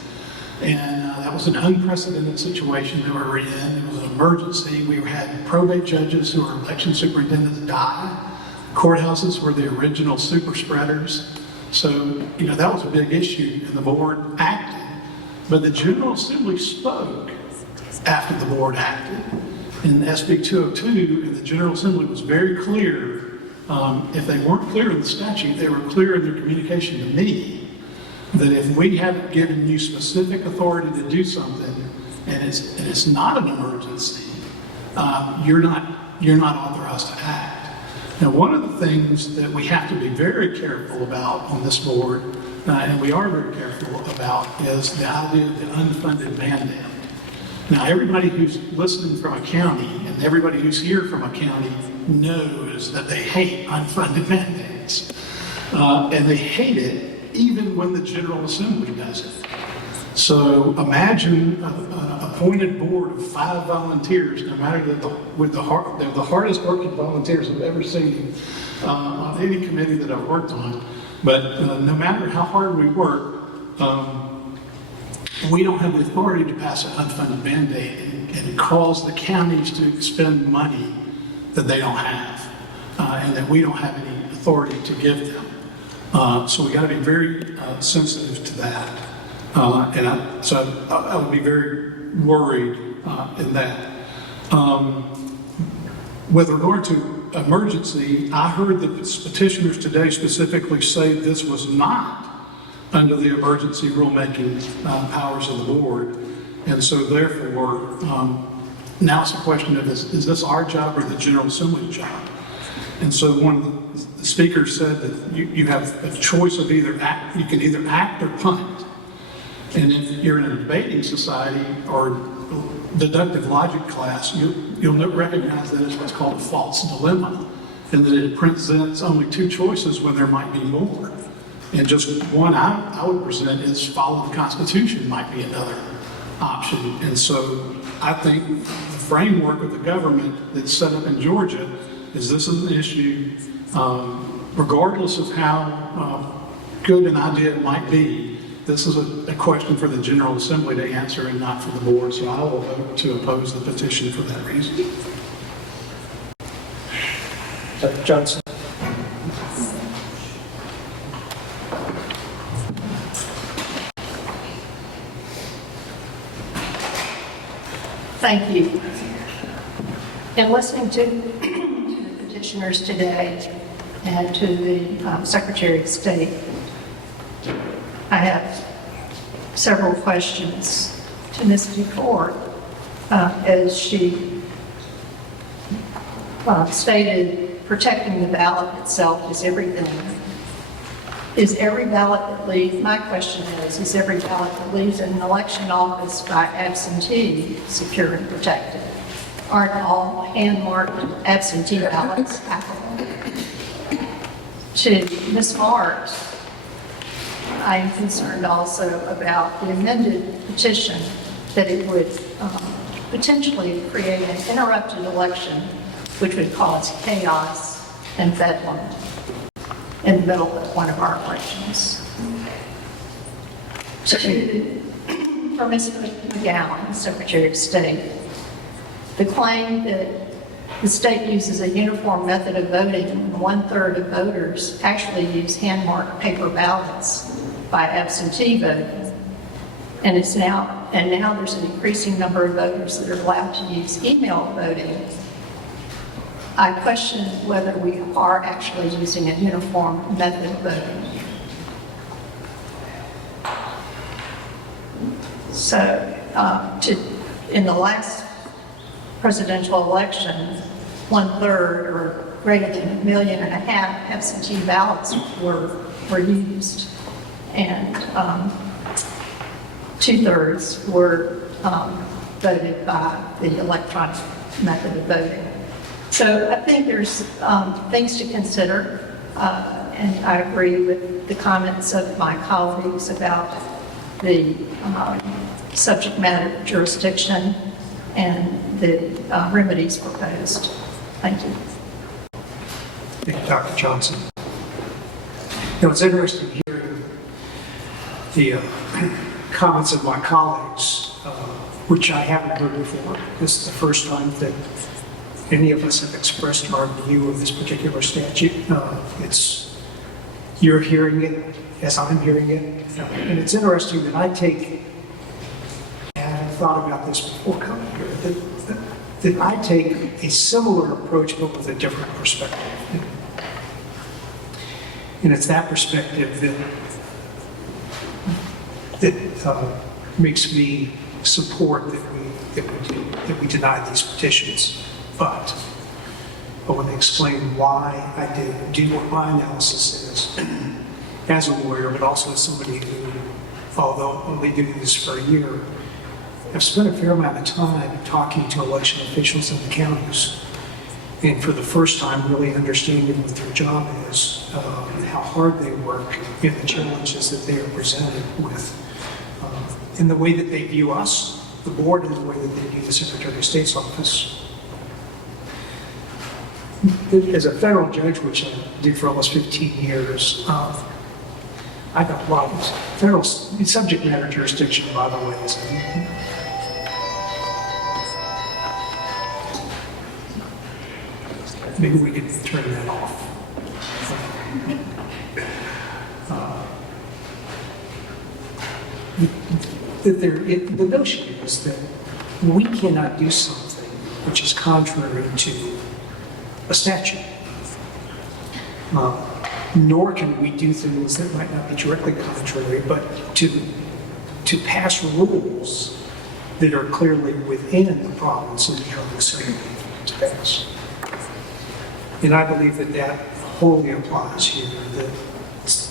And that was an unprecedented situation that we were in. It was an emergency. We had probate judges who were election superintendents die. Courthouses were the original super spreaders. So, that was a big issue, and the board acted. But the General Assembly spoke after the board acted. In SB 202, and the General Assembly was very clear. If they weren't clear in the statute, they were clear in their communication to me that if we haven't given you specific authority to do something, and it's not an emergency, you're not authorized to act. Now, one of the things that we have to be very careful about on this board, and we are very careful about, is the idea of the unfunded mandate. Now, everybody who's listening from a county and everybody who's here from a county knows that they hate unfunded mandates. And they hate it even when the General Assembly does it. So imagine an appointed board of 5 volunteers, no matter that they're the hardest working volunteers I've ever seen on any committee that I've worked on. But no matter how hard we work, we don't have the authority to pass an unfunded mandate and cause the counties to expend money that they don't have, and that we don't have any authority to give them. So we got to be very sensitive to that. I would be very worried in that. With regard to emergency, I heard the petitioners today specifically say this was not under the emergency rulemaking powers of the board. And so therefore, now it's a question of is this our job or the General Assembly's job? And so one of the speakers said that you have a choice of you can either act or punt. And if you're in a debating society or deductive logic class, you'll recognize that it's what's called a false dilemma, and that it presents only 2 choices when there might be more. And just one I would present is follow the Constitution might be another option. And so I think the framework of the government that's set up in Georgia is this is an issue, regardless of how good an idea it might be, this is a question for the General Assembly to answer and not for the board. So I will vote to oppose the petition for that reason. Dr. Johnson? Thank you. In listening to the petitioners today and to the Secretary of State, I have several questions to Ms. DeFord. As she stated, protecting the ballot itself is everything. Is every ballot that leaves, my question is every ballot that leaves an election office by absentee secure and protected? Aren't all hand-marked absentee ballots applicable? To Ms. Mart, I am concerned also about the amended petition, that it would potentially create an interrupted election, which would cause chaos and bedlam in the middle of one of our elections. For Ms. McGowan, Secretary of State, the claim that the state uses a uniform method of voting and 1/3 of voters actually use hand-marked paper ballots by absentee voting, and now there's an increasing number of voters that are allowed to use email voting. I question whether we are actually using a uniform method of voting. So, in the last presidential election, 1/3 or greater than 1.5 million absentee ballots were used, and 2/3 were voted by the electronic method of voting. So I think there's things to consider, and I agree with the comments of my colleagues about the subject matter jurisdiction and the remedies proposed. Thank you. Thank you, Dr. Johnson. It's interesting hearing the comments of my colleagues, which I haven't heard before. This is the first time that any of us have expressed our view of this particular statute. You're hearing it as I'm hearing it. And it's interesting that I take, and I've thought about this before coming here, that I take a similar approach but with a different perspective. And it's that perspective that makes me support that we deny these petitions. But I want to explain why I do what my analysis is as a lawyer, but also as somebody who, although only doing this for a year, I've spent a fair amount of time talking to election officials in the counties, and for the first time really understanding what their job is, and how hard they work, and the challenges that they are presented with, in the way that they view us, the board, and the way that they view the Secretary of State's office. As a federal judge, which I did for almost 15 years, I got a lot of federal subject matter jurisdiction, by the way. Maybe we could turn that off. The notion is that we cannot do something which is contrary to a statute. Nor can we do things that might not be directly contrary, but to pass rules that are clearly within the province of the General Assembly to pass. And I believe that wholly applies here.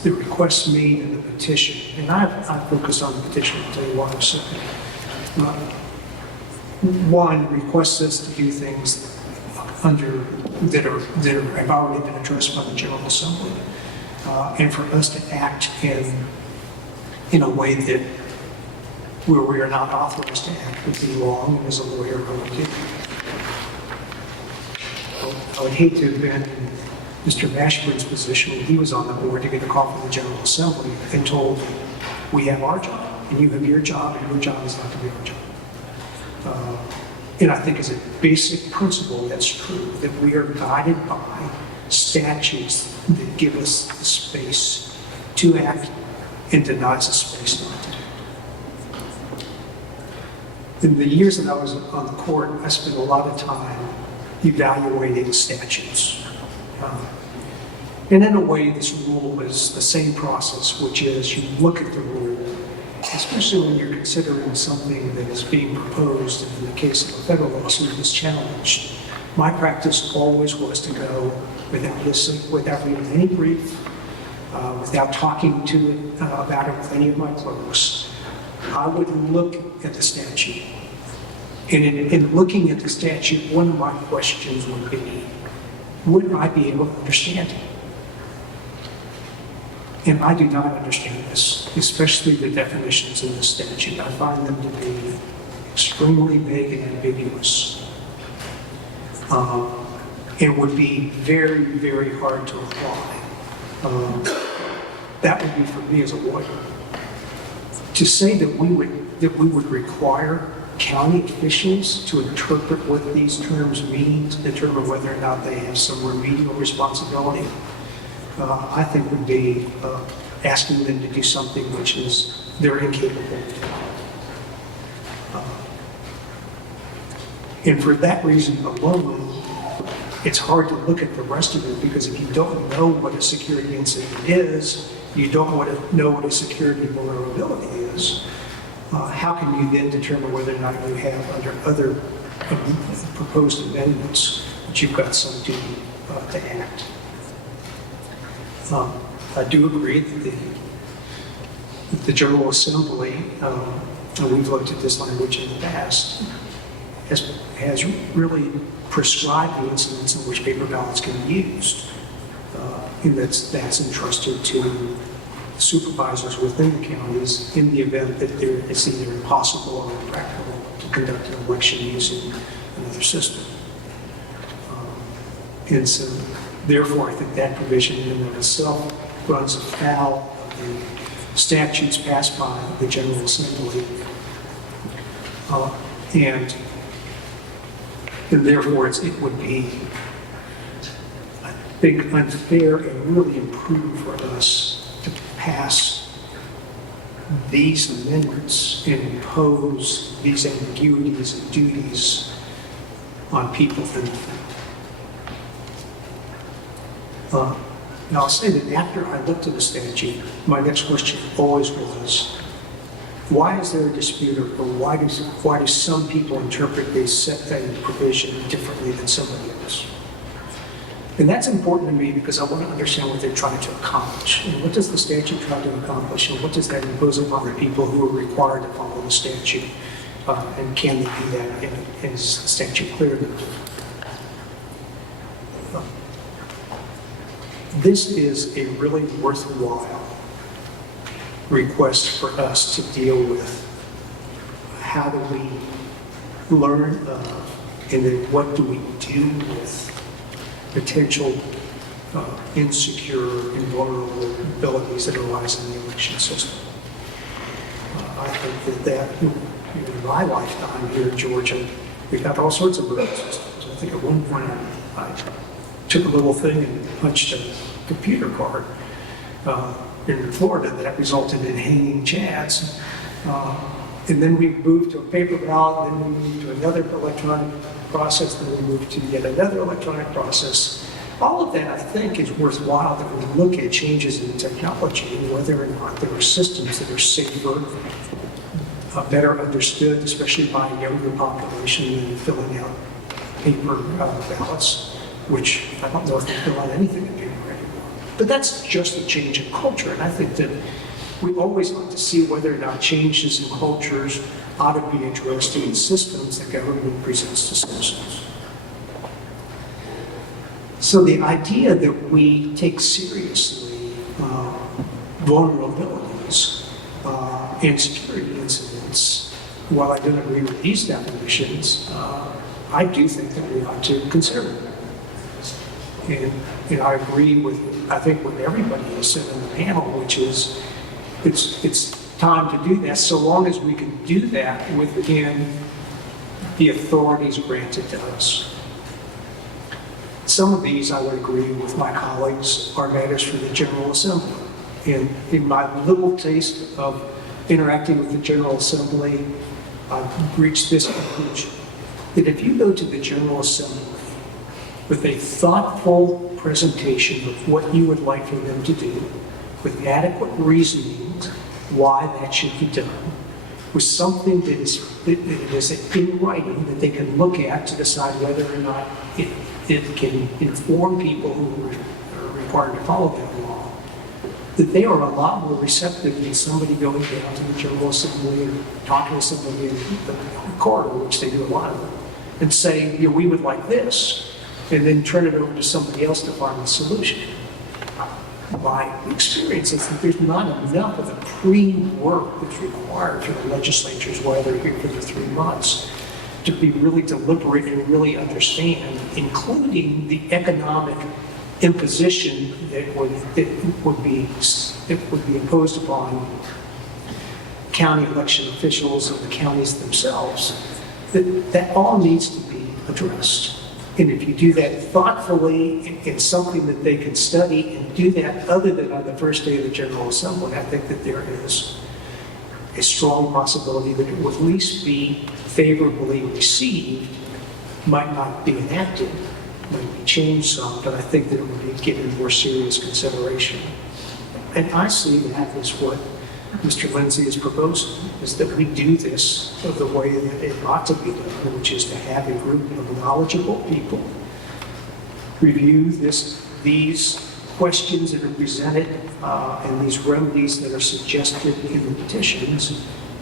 The requests made in the petition, and I've focused on the petition, I'll tell you why in a second. One requests us to do things that have already been addressed by the General Assembly, and for us to act in a way that where we are not authorized to act would be wrong. And as a lawyer, I would hate to have been in Mr. Mashburn's position when he was on the board to get a call from the General Assembly and told, we have our job, and you have your job, and your job is not to be our job. And I think as a basic principle, that's true, that we are guided by statutes that give us the space to act and denies us space not to In the years that I was on the court, I spent a lot of time evaluating statutes. And in a way, this rule is the same process, which is you look at the rule, especially when you're considering something that is being proposed, and in the case of a federal lawsuit is challenged. My practice always was to go without listening, without reading any brief, without talking to it, about it with any of my clerks. I would look at the statute. And in looking at the statute, one of my questions would be, would I be able to understand it? And I do not understand this, especially the definitions in the statute. I find them to be extremely vague and ambiguous. It would be very, very hard to apply. That would be for me as a lawyer. To say that we would require county officials to interpret what these terms mean, to determine whether or not they have some remedial responsibility, I think would be asking them to do something which is they're incapable of doing. And for that reason alone, it's hard to look at the rest of it, because if you don't know what a security incident is, you don't know what a security vulnerability is, how can you then determine whether or not you have, under other proposed amendments, that you've got some duty to act? I do agree that the General Assembly, and we've looked at this language in the past, has really prescribed the incidents in which paper ballots can be used. And that's entrusted to supervisors within the counties in the event that it's either impossible or impractical to conduct an election using another system. And so, therefore, I think that provision in and of itself runs afoul of the statutes passed by the General Assembly. And therefore, it would be, I think, unfair and really imprudent for us to pass these amendments and impose these ambiguities and duties on people in effect. Now, I'll say that after I looked at the statute, my next question always was, why is there a dispute, or why do some people interpret this provision differently than somebody else? And that's important to me, because I want to understand what they're trying to accomplish. And what does the statute try to accomplish, and what does that impose upon the people who are required to follow the statute? And can they do that, and is the statute clear enough? This is a really worthwhile request for us to deal with. How do we learn of, and then what do we do with potential insecure and vulnerable abilities that arise in the election system? I think that in my lifetime here in Georgia, we've got all sorts of voting systems. I think at one point I took a little thing and punched a computer card in Florida that resulted in hanging chads. And then we moved to a paper ballot, then we moved to another electronic process, then we moved to yet another electronic process. All of that, I think, is worthwhile that we look at changes in technology and whether or not there are systems that are safer, better understood, especially by a younger population, than filling out paper ballots, which I don't know if they fill out anything in paper anymore. But that's just a change in culture, and I think that we always like to see whether or not changes in cultures ought to be addressed in systems that government presents to citizens. So the idea that we take seriously vulnerabilities and security incidents, while I don't agree with these definitions, I do think that we ought to consider them. And I agree with, I think, what everybody has said on the panel, which is it's time to do that, so long as we can do that within the authorities granted to us. Some of these, I would agree with my colleagues, are matters for the General Assembly. And in my little taste of interacting with the General Assembly, I've reached this conclusion, that if you go to the General Assembly with a thoughtful presentation of what you would like for them to do, with adequate reasoning why that should be done, with something that is in writing that they can look at to decide whether or not it can inform people who are required to follow that law, that they are a lot more receptive than somebody going down to the General Assembly and talking to somebody in the corridor, which they do a lot of them, and saying, you know, we would like this, and then turn it over to somebody else to find the solution. My experience is that there's not enough of the pre-work that's required for the legislatures while they're here for the 3 months to be really deliberate and really understand, including the economic imposition that would be imposed upon county election officials and the counties themselves. That all needs to be addressed. And if you do that thoughtfully in something that they can study and do that other than on the first day of the General Assembly, I think that there is a strong possibility that it will at least be favorably received, might not be enacted, might be changed some, but I think that it will be given more serious consideration. And I see that as what Mr. Lindsay is proposing, is that we do this the way that it ought to be done, which is to have a group of knowledgeable people review these questions that are presented and these remedies that are suggested in the petitions,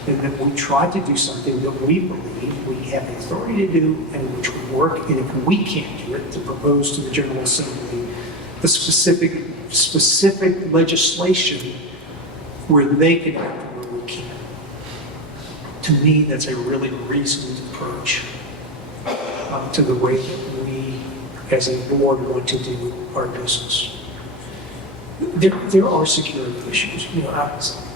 and that we try to do something that we believe we have the authority to do and which would work, and if we can't do it, to propose to the General Assembly the specific legislation where they can act where we can't. To me, that's a really reasoned approach to the way that we, as a board, want to do our business. There are security issues. You know,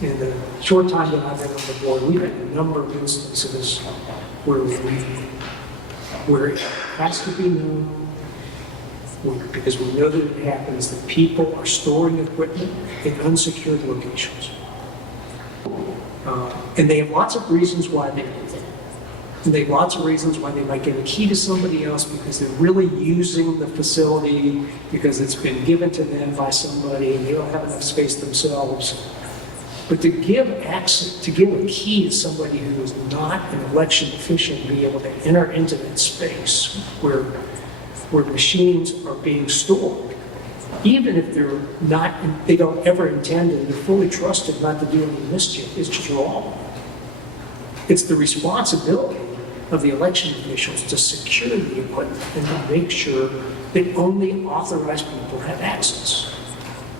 in the short time that I've been on the board, we've had a number of instances where it has to be known, because we know that it happens, that people are storing equipment in unsecured locations. And they have lots of reasons why they do that. And they have lots of reasons why they might give a key to somebody else because they're really using the facility because it's been given to them by somebody and they don't have enough space themselves. But to give access, to give a key to somebody who is not an election official to be able to enter into that space where machines are being stored, even if they don't ever intend and they're fully trusted not to do any mischief, is just wrong. It's the responsibility of the election officials to secure the equipment and to make sure that only authorized people have access.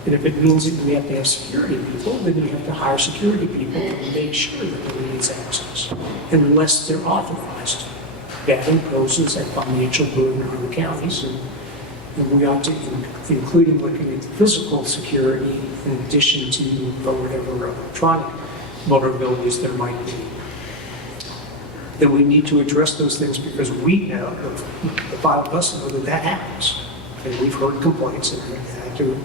And if it means that we have to have security people, then we have to hire security people to make sure that nobody gets access, unless they're authorized. That imposes a financial burden on the counties, and we ought to, including looking at the physical security in addition to whatever electronic vulnerabilities there might be. Then we need to address those things because we know, the five of us know that happens. And we've heard complaints and we've had to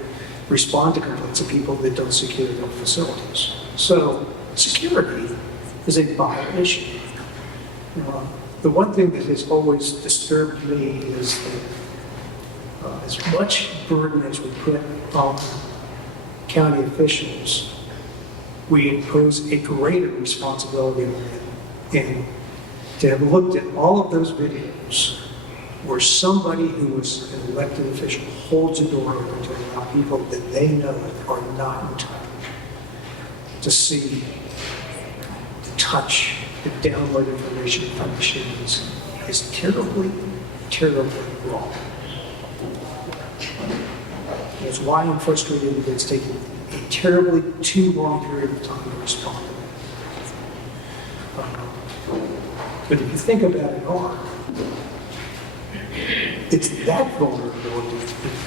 respond to complaints of people that don't secure their facilities. So security is a vital issue. The one thing that has always disturbed me is that as much burden as we put on county officials, we impose a greater responsibility on them. And to have looked at all of those videos where somebody who was an elected official holds a door open to allow people that they know are not entitled to see, to touch, to download information from machines is terribly, terribly wrong. That's why I'm frustrated that it's taken a terribly too long period of time to respond to that. But if you think about it hard, it's that vulnerability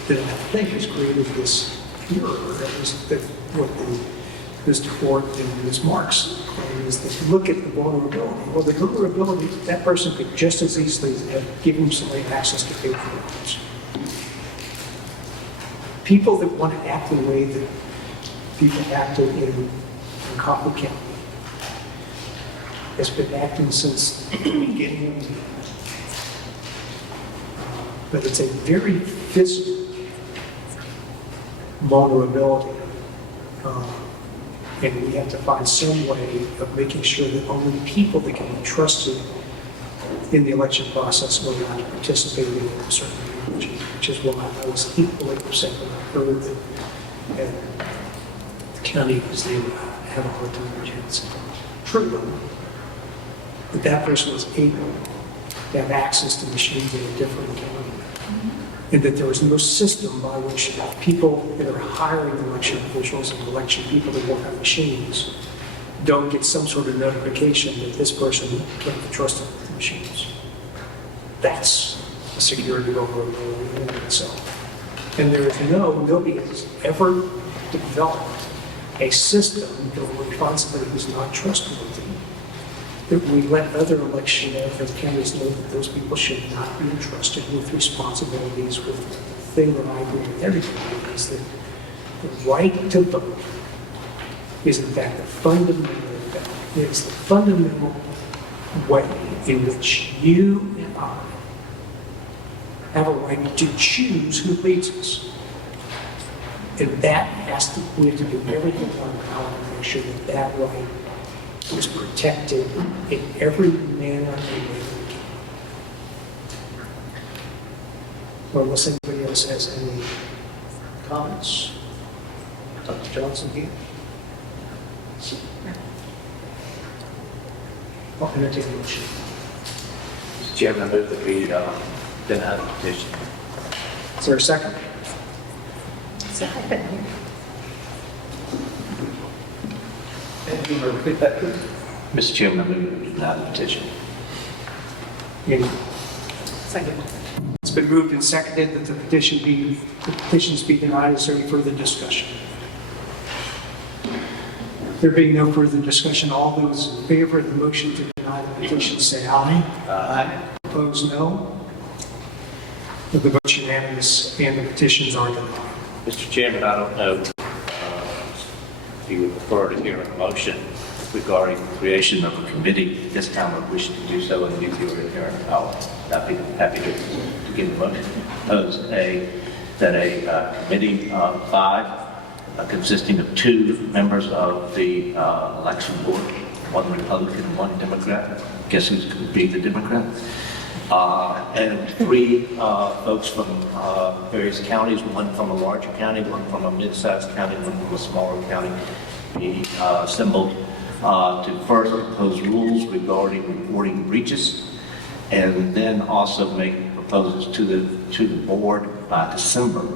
that I think has created this error, what Mr. Ford and Ms. Marks claim is that look at the vulnerability. Well, the vulnerability, that person could just as easily have given somebody access to paper records. People that want to act the way that people acted in Coffee County has been acting since the beginning of the year. But it's a very physical vulnerability. And we have to find some way of making sure that only people that can be trusted in the election process will not participate in a certain language, which is why I was equally upset when I heard that the county was they would have a hard time rejecting true, but that person was able to have access to machines in a different county, and that there was no system by which people that are hiring election officials and election people that won't have machines don't get some sort of notification that this person can't be trusted with the machines. That's a security vulnerability in itself. And there is nobody has ever developed a system that will find somebody who's not trustworthy, that we let other election counties know that those people should not be entrusted with responsibilities. With the thing that I agree with everybody is that the right to vote is in fact the fundamental way in which you and I have a right to choose who leads us. And that we have to do everything in our power to make sure that that right is protected in every manner and way we can. Well, unless anybody else has any comments, Dr. Johnson here. I'll entertain a motion. Mr. Chairman, I move that we deny the petition. Is there a second? Second. And you will repeat that, please. Mr. Chairman, I move that we deny the petition. Any- Second. It's been moved and seconded that the petitions be denied. Is there any further discussion? There being no further discussion, all those in favor of the motion to deny the petition say aye. Aye. Opposed, no. The vote's unanimous and the petitions are denied. Mr. Chairman, I don't know if you would prefer to hear a motion regarding the creation of a committee. At this time, I wish to do so in nuclear inherent power. I'd be happy to give a motion. Propose that a committee of 5 consisting of 2 members of the election board, 1 Republican and 1 Democrat. Guess who's going to be the Democrat? And 3 folks from various counties, 1 from a larger county, 1 from a mid-sized county, 1 from a smaller county, be assembled to first propose rules regarding reporting breaches, and then also make proposals to the board by December.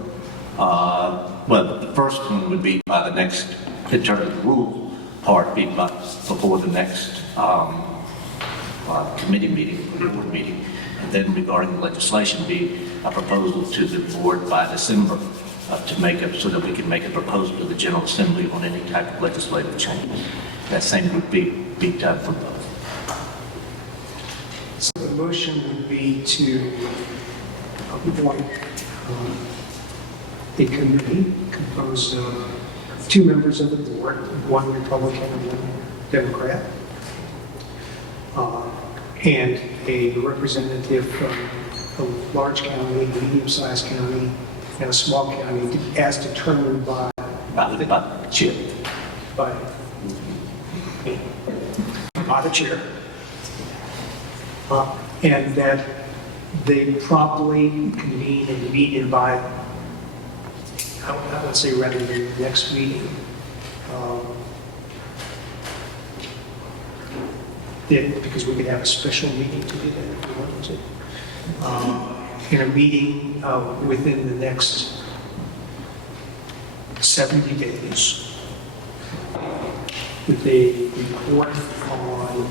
Well, the first one would be by the next, in terms of the rule part, be before the next committee meeting, board meeting. And then regarding the legislation, be a proposal to the board by December to make it so that we can make a proposal to the General Assembly on any type of legislative change. That same would be done for both. So the motion would be to appoint a committee composed of 2 members of the board, 1 Republican and 1 Democrat, and a representative from a large county, medium-sized county, and a small county, as determined by By the chair. by the chair, and that they properly convene and meet in by, I would say rather than the next meeting, because we could have a special meeting to do that if we wanted to. In a meeting within the next 70 days, that they report on,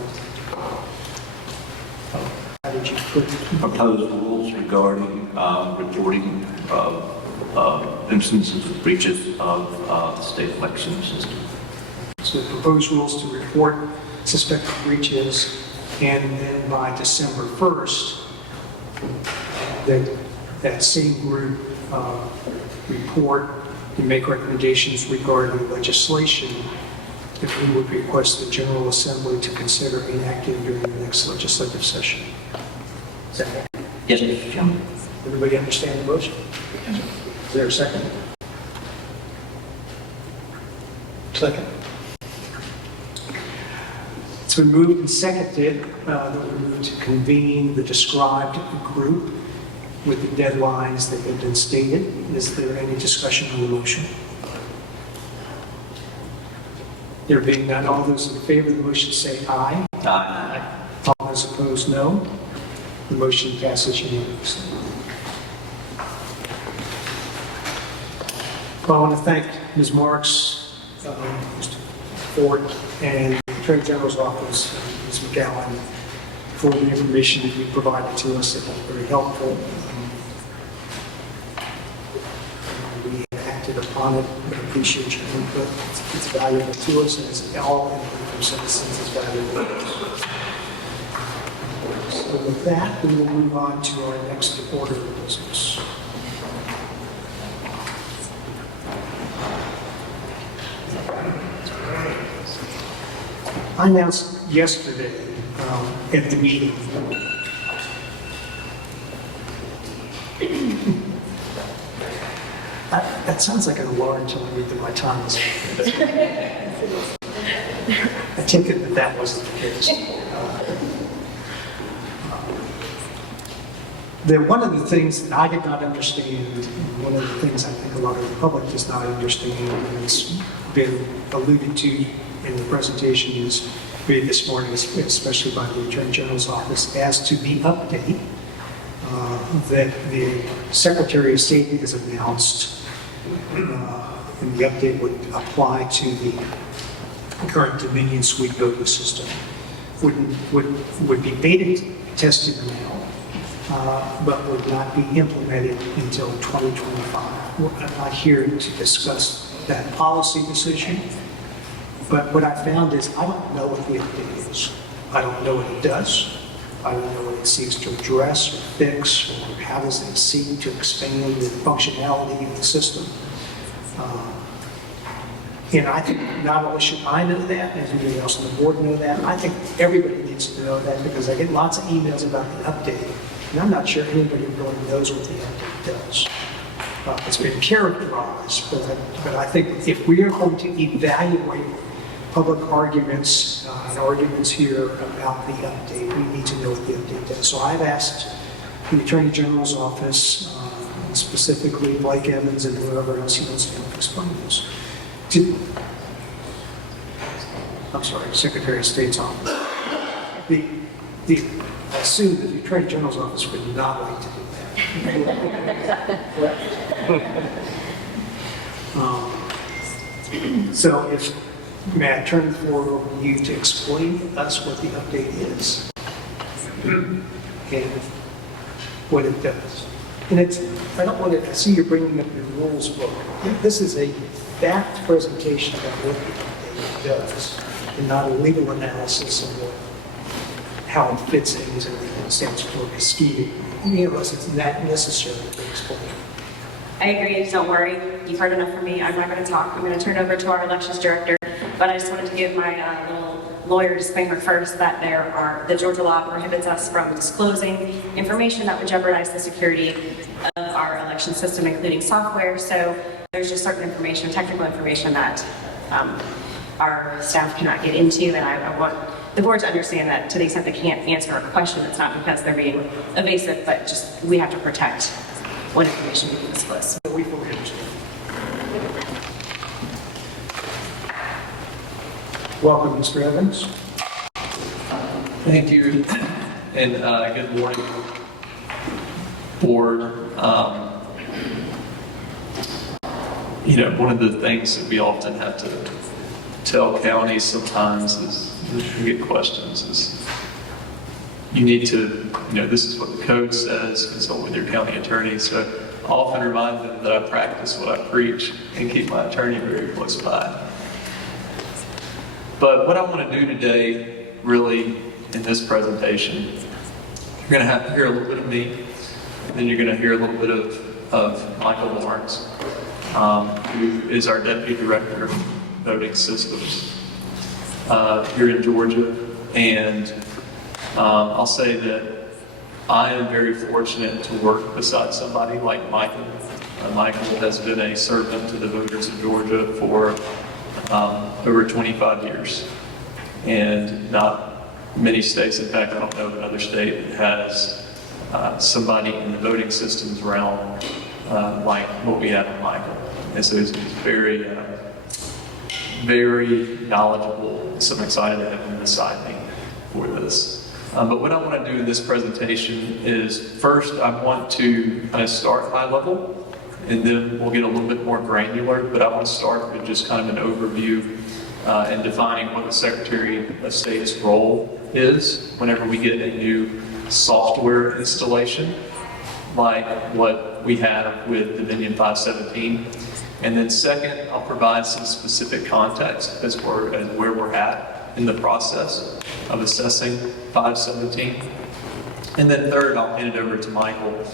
how did you put it? Proposed rules regarding reporting of instances of breaches of the state election system. So proposed rules to report suspected breaches, and then by December 1st, that same group report and make recommendations regarding legislation that we would request the General Assembly to consider enacting during the next legislative session. Is that right? Yes, Mr. Chairman. Everybody understand the motion? Is there a second? Second. It's been moved and seconded that we move to convene the described group with the deadlines that have been stated. Is there any discussion on the motion? There being none, all those in favor of the motion say aye. Aye. All those opposed, no. The motion passes unanimously. Well, I want to thank Ms. Marks, Mr. Ford, and the Attorney General's office, Ms. McGowan, for the information that you provided to us. It was very helpful. We acted upon it. We appreciate your input. It's valuable to us, and it's all input from citizens is valuable to us. So with that, we will move on to our next order of business. I announced yesterday at the meeting that sounds like an alarm telling me that my time is up. I take it that wasn't the case. One of the things that I did not understand, one of the things I think a lot of the public does not understand, and it's been alluded to in the presentations made this morning, especially by the Attorney General's office, as to the update that the Secretary of State has announced, and the update would apply to the current Dominion Suite voting system, would be beta tested now, but would not be implemented until 2025. I'm not here to discuss that policy decision, but what I found is I don't know what the update is. I don't know what it does. I don't know what it seeks to address or fix, or how does it seek to expand the functionality of the system. And I think not only should I know that, and anybody else on the board know that, I think everybody needs to know that, because I get lots of emails about the update, and I'm not sure anybody really knows what the update does. It's been characterized, but I think if we are going to evaluate public arguments and arguments here about the update, we need to know what the update does. So I've asked the Attorney General's office, specifically Blake Evans and whoever else he wants to explain this, Secretary of State's office. I assume that the Attorney General's office would not like to do that. So if, may I turn the floor over to you to explain to us what the update is and what it does. And I don't want to, I see you're bringing up your rules book. This is a fact presentation about what the update does, and not a legal analysis of how it fits into the statutory scheme. Any of us, it's not necessary to explain. I agree, don't worry. You've heard enough from me. I'm not going to talk. I'm going to turn it over to our elections director. But I just wanted to give my little lawyer disclaimer first that the Georgia law prohibits us from disclosing information that would jeopardize the security of our election system, including software. So there's just certain information, technical information that our staff cannot get into. And I want the board to understand that to the extent they can't answer a question, it's not because they're being evasive, but just we have to protect what information we can disclose. We fully understand. Welcome, Mr. Evans. Thank you, and good morning, board. One of the things that we often have to tell counties sometimes is, we get questions, is you need to, this is what the code says, consult with your county attorney. So I often remind them that I practice what I preach and keep my attorney very close by. But what I want to do today, really, in this presentation, you're going to have to hear a little bit of me, and then you're going to hear a little bit of Michael Lawrence, who is our Deputy Director of Voting Systems. here in Georgia. And I'll say that I am very fortunate to work beside somebody like Michael. Michael has been a servant to the voters of Georgia for over 25 years. And not many states, in fact, I don't know of another state that has somebody in the voting systems realm like what we have in Michael. And so he's very, very knowledgeable. So I'm excited to have him beside me for this. But what I want to do in this presentation is first I want to kind of start high level, and then we'll get a little bit more granular, but I want to start with just kind of an overview and defining what the Secretary of State's role is whenever we get a new software installation, like what we have with Dominion 517. And then second, I'll provide some specific context as far as where we're at in the process of assessing 517. And then third, I'll hand it over to Michael,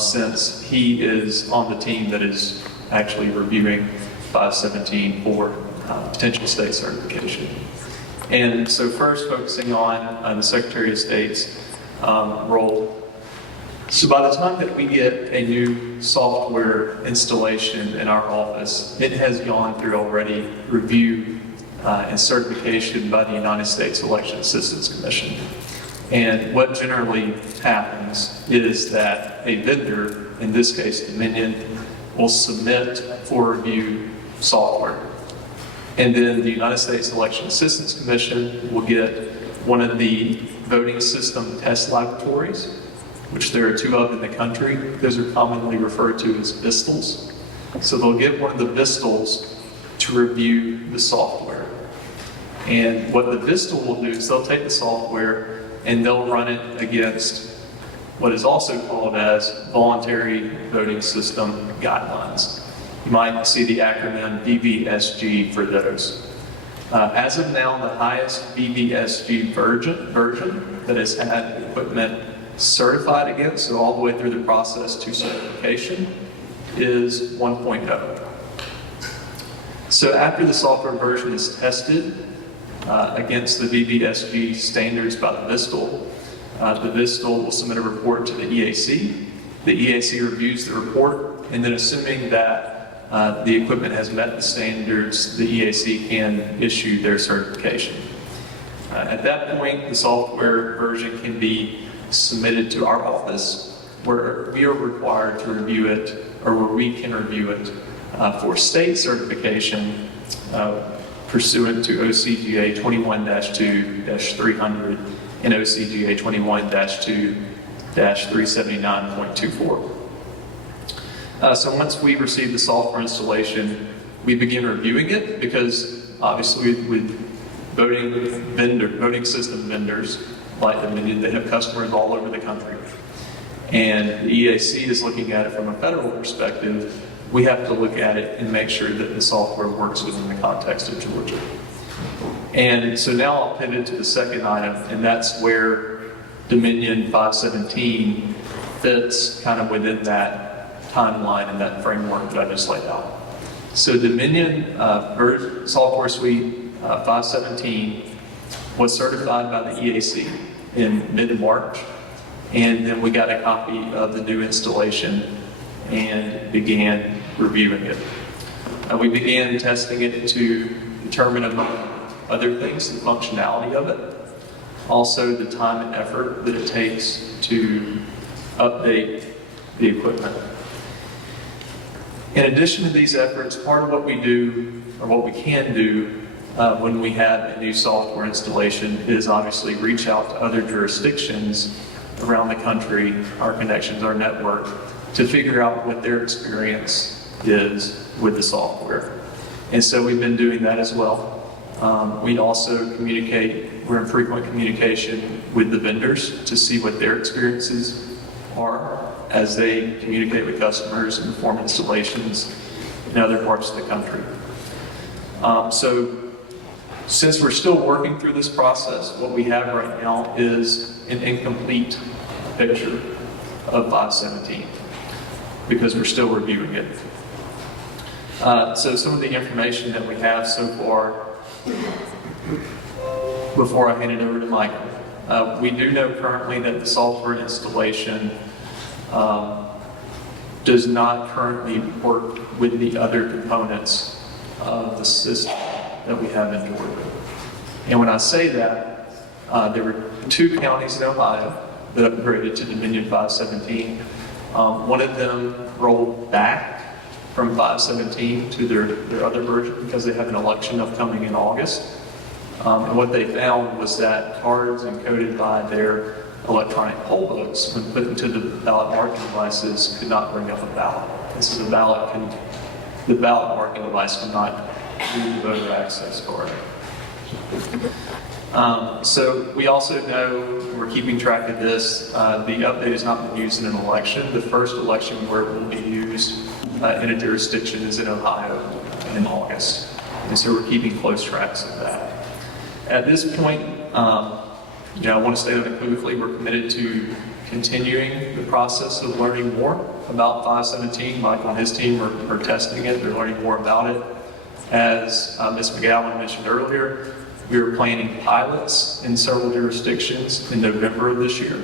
since he is on the team that is actually reviewing 517 for potential state certification. And so first, focusing on the Secretary of State's role. So by the time that we get a new software installation in our office, it has gone through already review and certification by the United States Election Assistance Commission. And what generally happens is that a vendor, in this case Dominion, will submit for review software. And then the United States Election Assistance Commission will get one of the voting system test laboratories, which there are 2 of in the country. Those are commonly referred to as VISTLs. So they'll get one of the VISTLs to review the software. And what the VISTL will do is they'll take the software and they'll run it against what is also called as voluntary voting system guidelines. You might see the acronym VVSG for those. As of now, the highest VVSG version that has had equipment certified against, so all the way through the process to certification, is 1.0. So after the software version is tested against the VVSG standards by the VISTL will submit a report to the EAC. The EAC reviews the report, and then assuming that the equipment has met the standards, the EAC can issue their certification. At that point, the software version can be submitted to our office, where we are required to review it, or where we can review it for state certification pursuant to OCGA 21-2-300 and OCGA 21-2-379.24. So once we receive the software installation, we begin reviewing it, because obviously with voting system vendors like Dominion, they have customers all over the country. And the EAC is looking at it from a federal perspective. We have to look at it and make sure that the software works within the context of Georgia. And so now I'll pivot to the second item, and that's where Dominion 517 fits kind of within that timeline and that framework that I just laid out. So Dominion Software Suite 517 was certified by the EAC in mid-March, and then we got a copy of the new installation and began reviewing it. We began testing it to determine, among other things, the functionality of it, also the time and effort that it takes to update the equipment. In addition to these efforts, part of what we do, or what we can do, when we have a new software installation is obviously reach out to other jurisdictions around the country, our connections, our network, to figure out what their experience is with the software. And so we've been doing that as well. We also we're in frequent communication with the vendors to see what their experiences are as they communicate with customers and perform installations in other parts of the country. So since we're still working through this process, what we have right now is an incomplete picture of 517 because we're still reviewing it. So some of the information that we have so far before I hand it over to Michael. We do know currently that the software installation does not currently work with the other components of the system that we have in Georgia. And when I say that, there were 2 counties in Ohio that upgraded to Dominion 517. One of them rolled back from 517 to their other version because they have an election upcoming in August. And what they found was that cards encoded by their electronic poll books, when put into the ballot marking devices, could not bring up a ballot. This is the ballot marking device cannot read the voter access card. So we also know, we're keeping track of this, the update has not been used in an election. The first election where it will be used in a jurisdiction is in Ohio in August. And so we're keeping close tracks of that. At this point, I want to state unequivocally, we're committed to continuing the process of learning more about 517. Michael and his team are testing it. They're learning more about it. As Ms. McGowan mentioned earlier, we are planning pilots in several jurisdictions in November of this year,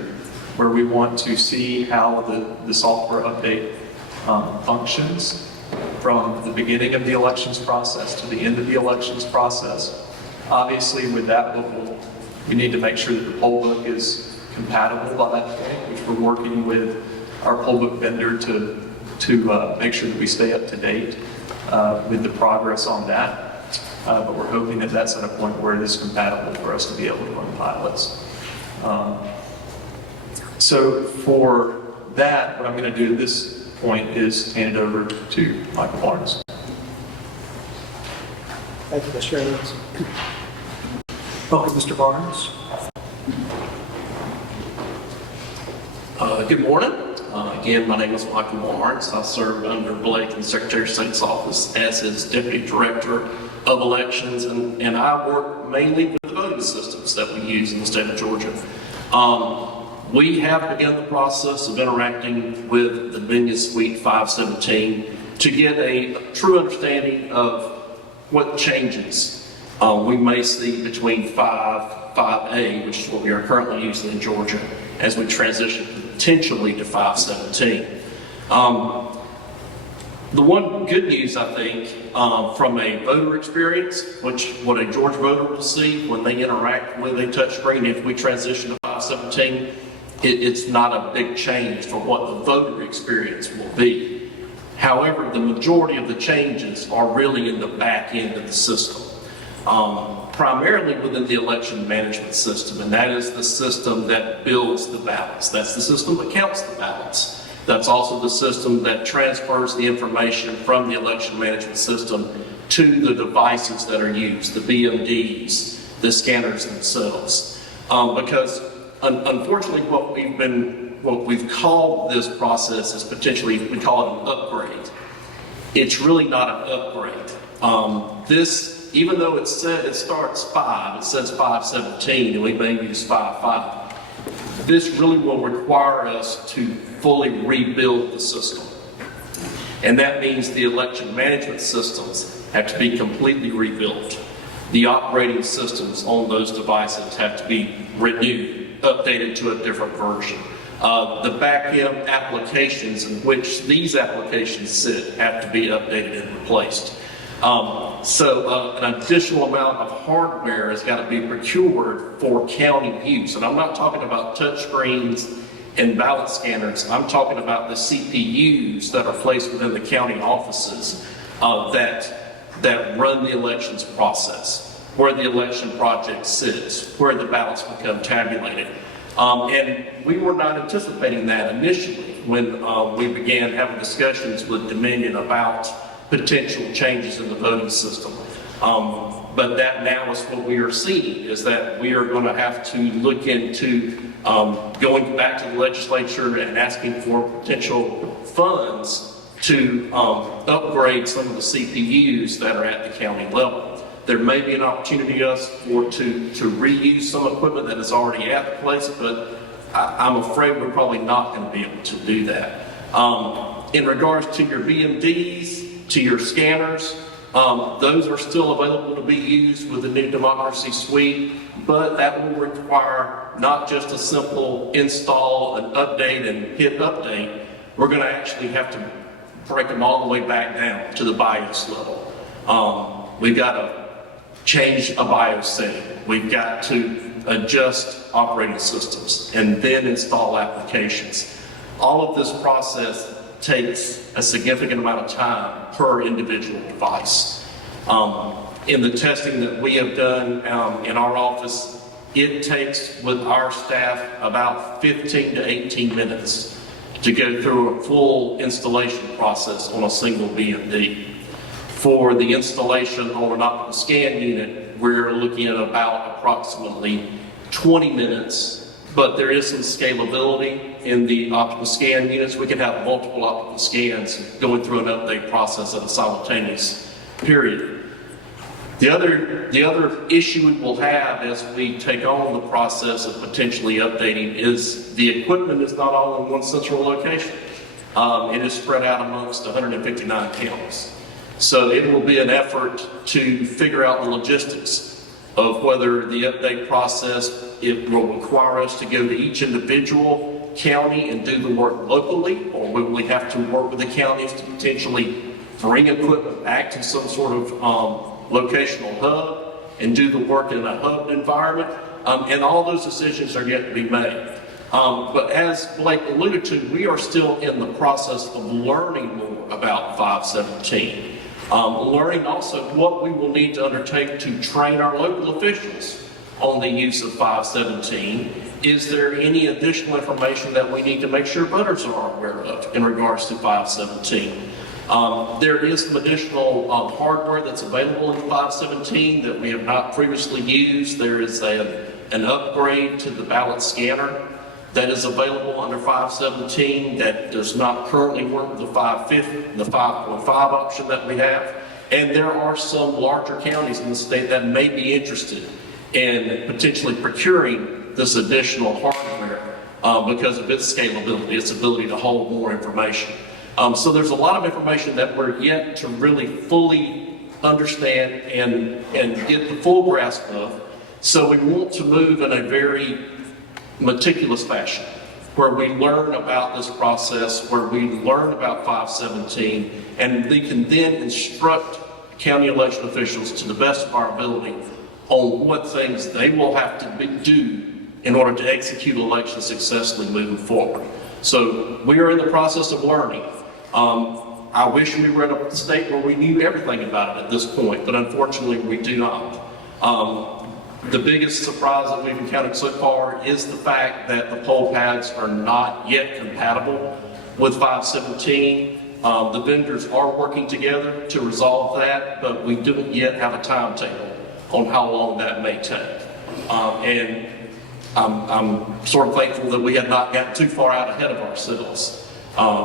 where we want to see how the software update functions from the beginning of the elections process to the end of the elections process. Obviously, with that, we need to make sure that the poll book is compatible by that point, which we're working with our poll book vendor to make sure that we stay up to date with the progress on that. But we're hoping that that's at a point where it is compatible for us to be able to run pilots. So for that, what I'm going to do at this point is hand it over to Michael Barnes. Thank you, Mr. Evans. Welcome, Mr. Barnes. Good morning. Again, my name is Michael Barnes. I serve under Blake in the Secretary of State's office as his Deputy Director of Elections, and I work mainly with the voting systems that we use in the state of Georgia. We have begun the process of interacting with the Dominion Suite 517 to get a true understanding of what changes we may see between 5A, which is what we are currently using in Georgia, as we transition potentially to 517. The one good news, I think, from a voter experience, what a Georgia voter will see when they interact with a touchscreen, if we transition to 517, it's not a big change for what the voter experience will be. However, the majority of the changes are really in the back end of the system. Primarily within the election management system, and that is the system that builds the ballots. That's the system that counts the ballots. That's also the system that transfers the information from the election management system to the devices that are used, the BMDs, the scanners themselves. Because unfortunately, what we've called this process is potentially, we call it an upgrade. It's really not an upgrade. Even though it starts 5, it says 517, and we may use 5.5. This really will require us to fully rebuild the system. And that means the election management systems have to be completely rebuilt. The operating systems on those devices have to be renewed, updated to a different version. The back-end applications in which these applications sit have to be updated and replaced. So an additional amount of hardware has got to be procured for county use. And I'm not talking about touch screens and ballot scanners. I'm talking about the CPUs that are placed within the county offices that run the elections process, where the election project sits, where the ballots become tabulated. And we were not anticipating that initially when we began having discussions with Dominion about potential changes in the voting system. But that now is what we are seeing, is that we are going to have to look into going back to the legislature and asking for potential funds to upgrade some of the CPUs that are at the county level. There may be an opportunity to reuse some equipment that is already at the place, but I'm afraid we're probably not going to be able to do that. In regards to your BMDs, to your scanners, those are still available to be used with the new Democracy Suite. but that will require not just a simple install and update and hit update. We're going to actually have to break them all the way back down to the BIOS level. We've got to change a BIOS setting. We've got to adjust operating systems and then install applications. All of this process takes a significant amount of time per individual device. In the testing that we have done in our office, it takes with our staff about 15 to 18 minutes to go through a full installation process on a single BMD. For the installation on an optical scan unit, we're looking at about approximately 20 minutes, but there is some scalability in the optical scan units. We can have multiple optical scans going through an update process at a simultaneous period. The other issue we will have as we take on the process of potentially updating is the equipment is not all in one central location. It is spread out amongst 159 counties. So it will be an effort to figure out the logistics of whether the update process, it will require us to go to each individual county and do the work locally, or will we have to work with the counties to potentially bring equipment back to some sort of locational hub and do the work in a hub environment, and all those decisions are yet to be made. But as Blake alluded to, we are still in the process of learning more about 517. Learning also what we will need to undertake to train our local officials on the use of 517. Is there any additional information that we need to make sure voters are aware of in regards to 517? There is some additional hardware that's available in 517 that we have not previously used. There is an upgrade to the ballot scanner that is available under 517 that does not currently work with the 5.5 option that we have. And there are some larger counties in the state that may be interested in potentially procuring this additional hardware because of its scalability, its ability to hold more information. So there's a lot of information that we're yet to really fully understand and get the full grasp of. So we want to move in a very meticulous fashion where we learn about this process, where we learn about 517, and we can then instruct county election officials to the best of our ability on what things they will have to do in order to execute elections successfully moving forward. So we are in the process of learning. I wish we were at a state where we knew everything about it at this point, but unfortunately we do not. The biggest surprise that we've encountered so far is the fact that the poll pads are not yet compatible with 517. The vendors are working together to resolve that, but we don't yet have a timetable on how long that may take. And I'm sort of thankful that we had not gotten too far out ahead of ourselves,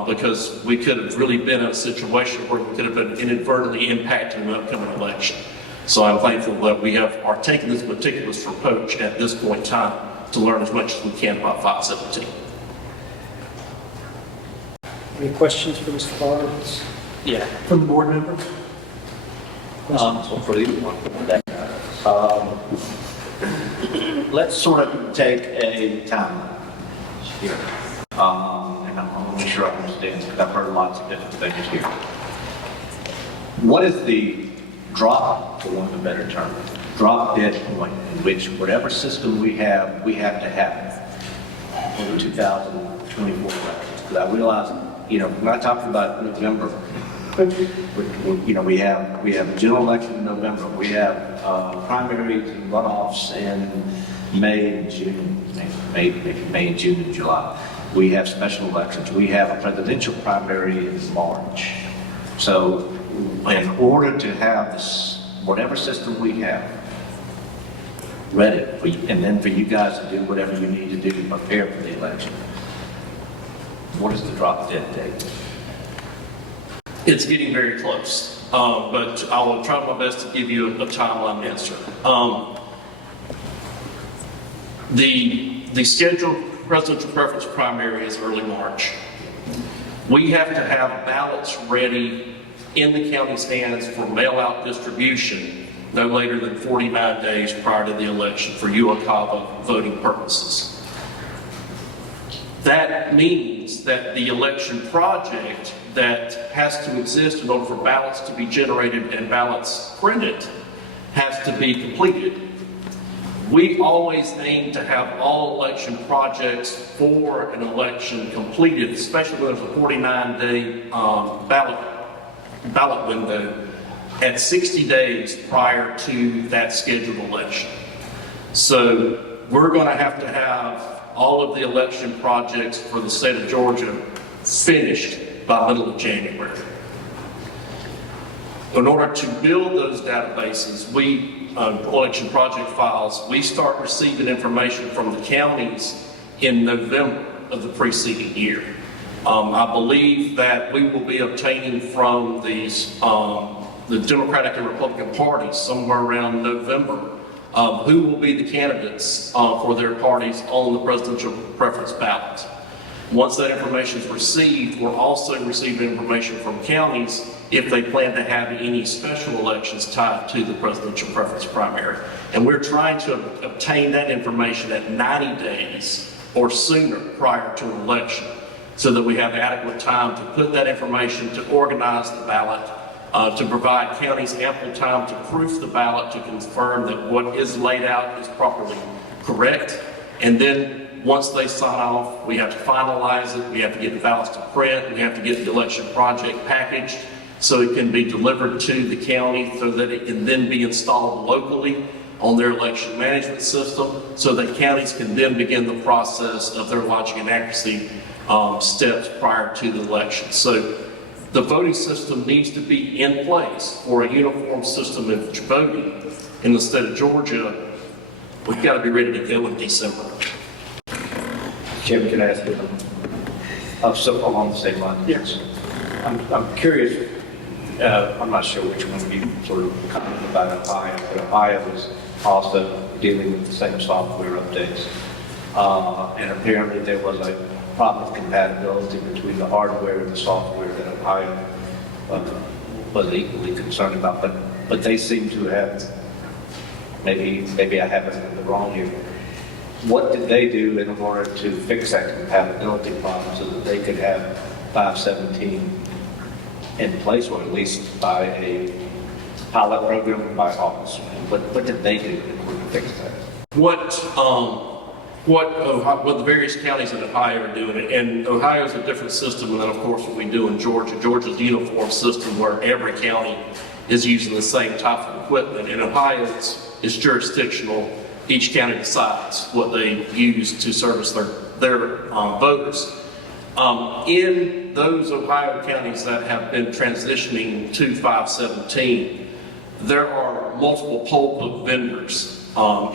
because we could have really been in a situation where we could have been inadvertently impacting the upcoming election. So I'm thankful that we are taking this meticulous approach at this point in time to learn as much as we can about 517. Any questions for Mr. Barnes Yeah. from the board members? So for you, let's sort of take a timeline here. And I'm not really sure I understand because I've heard lots of different things here. What is the drop, for want of a better term, drop dead point in which whatever system we have to have for the 2024 elections? Because I realize, we're not talking about November. We have a general election in November. We have primaries and runoffs in May and June, May, June, and July. We have special elections. We have a presidential primary in March. So in order to have this, whatever system we have ready for you, and then for you guys to do whatever you need to do to prepare for the election, what is the drop dead date? It's getting very close, but I will try my best to give you a timeline answer. The scheduled presidential preference primary is early March. We have to have ballots ready in the county's hands for mail-out distribution no later than 49 days prior to the election for UOCAVA voting purposes. That means that the election project that has to exist in order for ballots to be generated and ballots printed has to be completed. We always aim to have all election projects for an election completed, especially when there's a 49-day ballot window at 60 days prior to that scheduled election. So we're going to have all of the election projects for the state of Georgia finished by middle of January. In order to build those databases, election project files, we start receiving information from the counties in November of the preceding year. I believe that we will be obtaining from the Democratic and Republican parties somewhere around November who will be the candidates for their parties on the presidential preference ballot. Once that information is received, we're also receiving information from counties if they plan to have any special elections tied to the presidential preference primary. And we're trying to obtain that information at 90 days or sooner prior to an election so that we have adequate time to put that information, to organize the ballot, to provide counties ample time to proof the ballot to confirm that what is laid out is properly correct. And then once they sign off, we have to finalize it, we have to get the ballots to print, we have to get the election project packaged so it can be delivered to the county so that it can then be installed locally on their election management system so that counties can then begin the process of their logic and accuracy steps prior to the election. So the voting system needs to be in place for a uniform system of voting in the state of Georgia. We've got to be ready to go in December. Jim, can I ask you so along the same line? Yes. I'm curious, I'm not sure which one you sort of commented about Ohio, but Ohio is also dealing with the same software updates. And apparently there was a problem with compatibility between the hardware and the software that Ohio was equally concerned about, but they seem to have, maybe I have it wrong here. What did they do in order to fix that compatibility problem so that they could have 517 in place, or at least by a pilot program by August? What did they do in order to fix that? What the various counties in Ohio are doing, and Ohio is a different system than, of course, what we do in Georgia. Georgia's a uniform system where every county is using the same type of equipment. In Ohio, it's jurisdictional. Each county decides what they use to service their voters. In those Ohio counties that have been transitioning to 517, there are multiple poll book vendors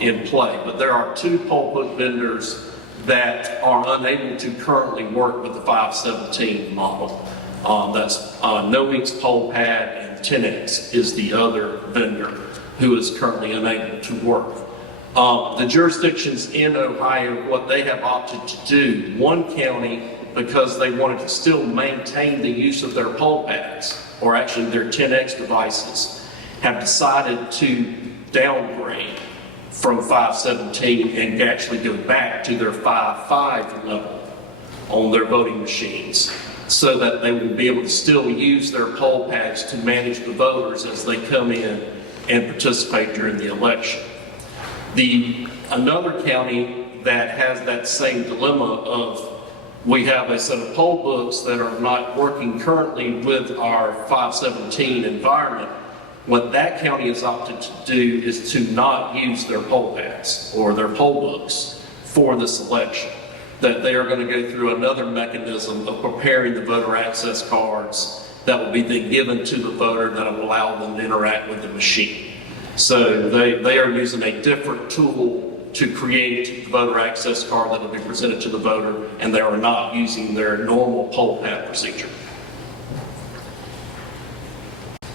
in play, but there are 2 poll book vendors that are unable to currently work with the 517 model. That's No Ink's Poll Pad, and 10X is the other vendor who is currently unable to work. The jurisdictions in Ohio, what they have opted to do, one county, because they wanted to still maintain the use of their poll pads, or actually their 10X devices, have decided to downgrade from 517 and actually go back to their 5.5 level on their voting machines so that they will be able to still use their poll pads to manage the voters as they come in and participate during the election. Another county that has that same dilemma of we have a set of poll books that are not working currently with our 517 environment. What that county has opted to do is to not use their poll pads or their poll books for this election. That they are going to go through another mechanism of preparing the voter access cards that will be then given to the voter that will allow them to interact with the machine. So they are using a different tool to create the voter access card that will be presented to the voter, and they are not using their normal poll pad procedure.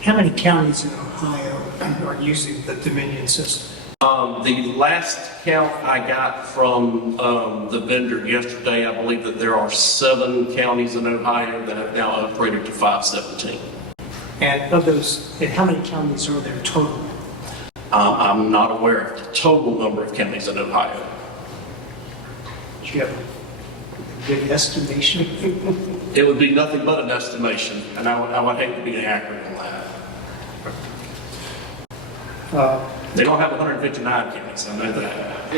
How many counties in Ohio are using the Dominion system? The last count I got from the vendor yesterday, I believe that there are 7 counties in Ohio that have now upgraded to 517. And of those, and how many counties are there total? I'm not aware of the total number of counties in Ohio. Do you have a good estimation? It would be nothing but an estimation, and I would hate to be accurate on that. They don't have 159 counties, I know that.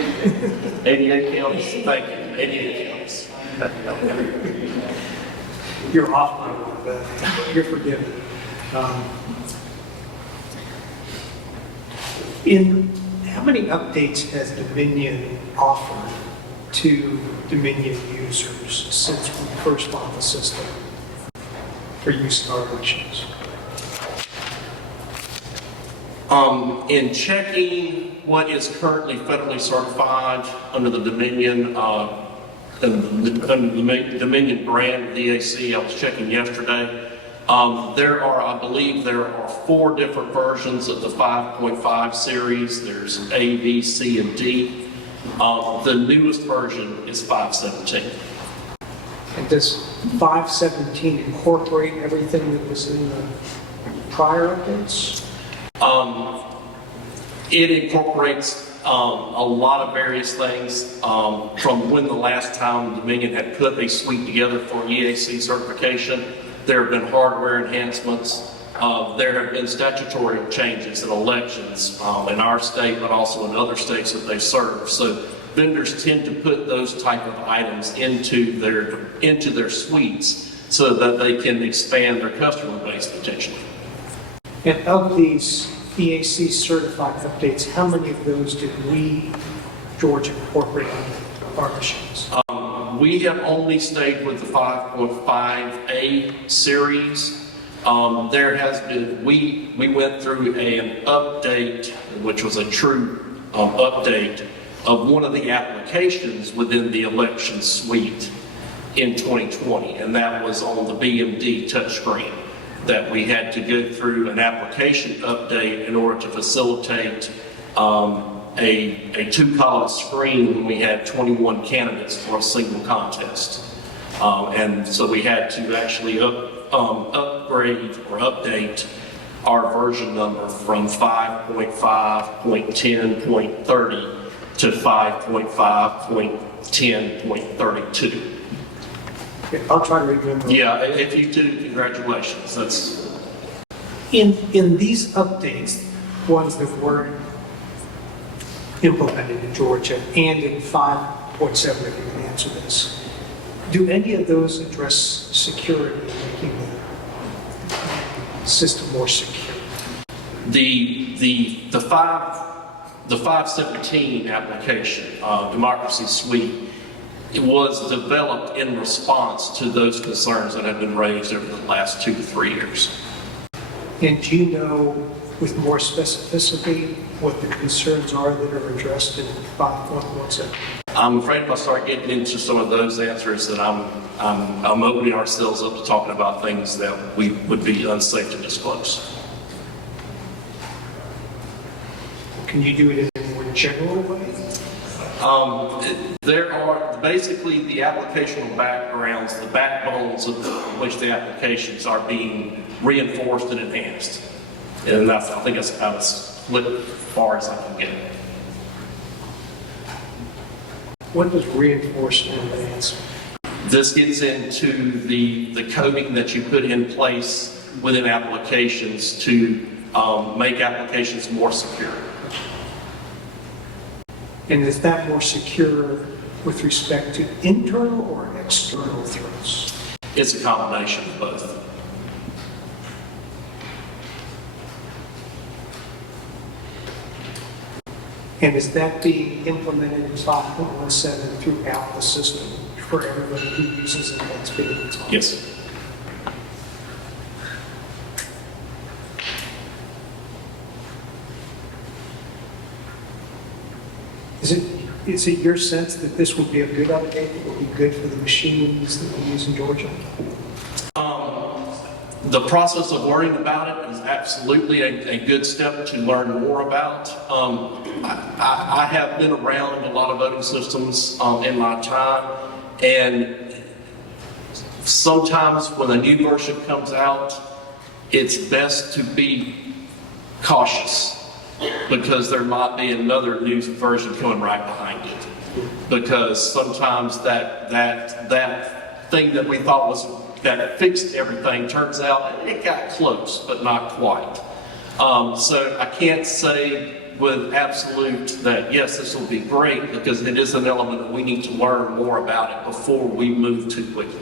88 counties, thank you, 88 counties. You're off by one, but you're forgiven. In how many updates has Dominion offered to Dominion users since we first bought the system for use in our elections? In checking what is currently federally certified under the Dominion, Dominion brand DAC, I was checking yesterday. I believe there are 4 different versions of the 5.5 series. There's A, B, C, and D. The newest version is 517. And does 517 incorporate everything that was in the prior updates? It incorporates a lot of various things from when the last time Dominion had put a suite together for EAC certification. There have been hardware enhancements. There have been statutory changes in elections in our state, but also in other states that they serve. So vendors tend to put those type of items into their suites so that they can expand their customer base potentially. And of these EAC certified updates, how many of those did we, Georgia, incorporate into our machines? We have only stayed with the 5.5A series. There has been, we went through an update, which was a true update of one of the applications within the election suite in 2020, and that was on the BMD touchscreen, that we had to go through an application update in order to facilitate a two-column screen when we had 21 candidates for a single contest. And so we had to actually upgrade or update our version number from 5.5.10.30 to 5.5.10.32. Okay, I'll try to remember. Yeah, if you do, congratulations. That's In these updates, ones that were implemented in Georgia and in 5.7, if you can answer this, do any of those address security, making the system more secure? the 517 application, Democracy Suite. It was developed in response to those concerns that have been raised over the last 2 to 3 years. And do you know with more specificity what the concerns are that are addressed in 5.17? I'm afraid if I start getting into some of those answers that I'm opening ourselves up to talking about things that we would be unsafe to disclose. Can you do it in a more general way? There are basically the applicational backgrounds, the backbones of which the applications are being reinforced and enhanced. And I think that's about as far as I can get. What does reinforcement enhance? This gets into the coding that you put in place within applications to make applications more secure. And is that more secure with respect to internal or external threats? It's a combination of both. And is that being implemented in 5.17 throughout the system for everybody who uses it that's being installed? Yes. Is it your sense that this would be a good update, that would be good for the machines that we use in Georgia? The process of learning about it is absolutely a good step to learn more about. I have been around a lot of voting systems in my time, and sometimes when a new version comes out, it's best to be cautious because there might be another new version coming right behind it. Because sometimes that thing that we thought that fixed everything turns out it got close, but not quite. So I can't say with absolute that yes, this will be great, because it is an element that we need to learn more about it before we move too quickly.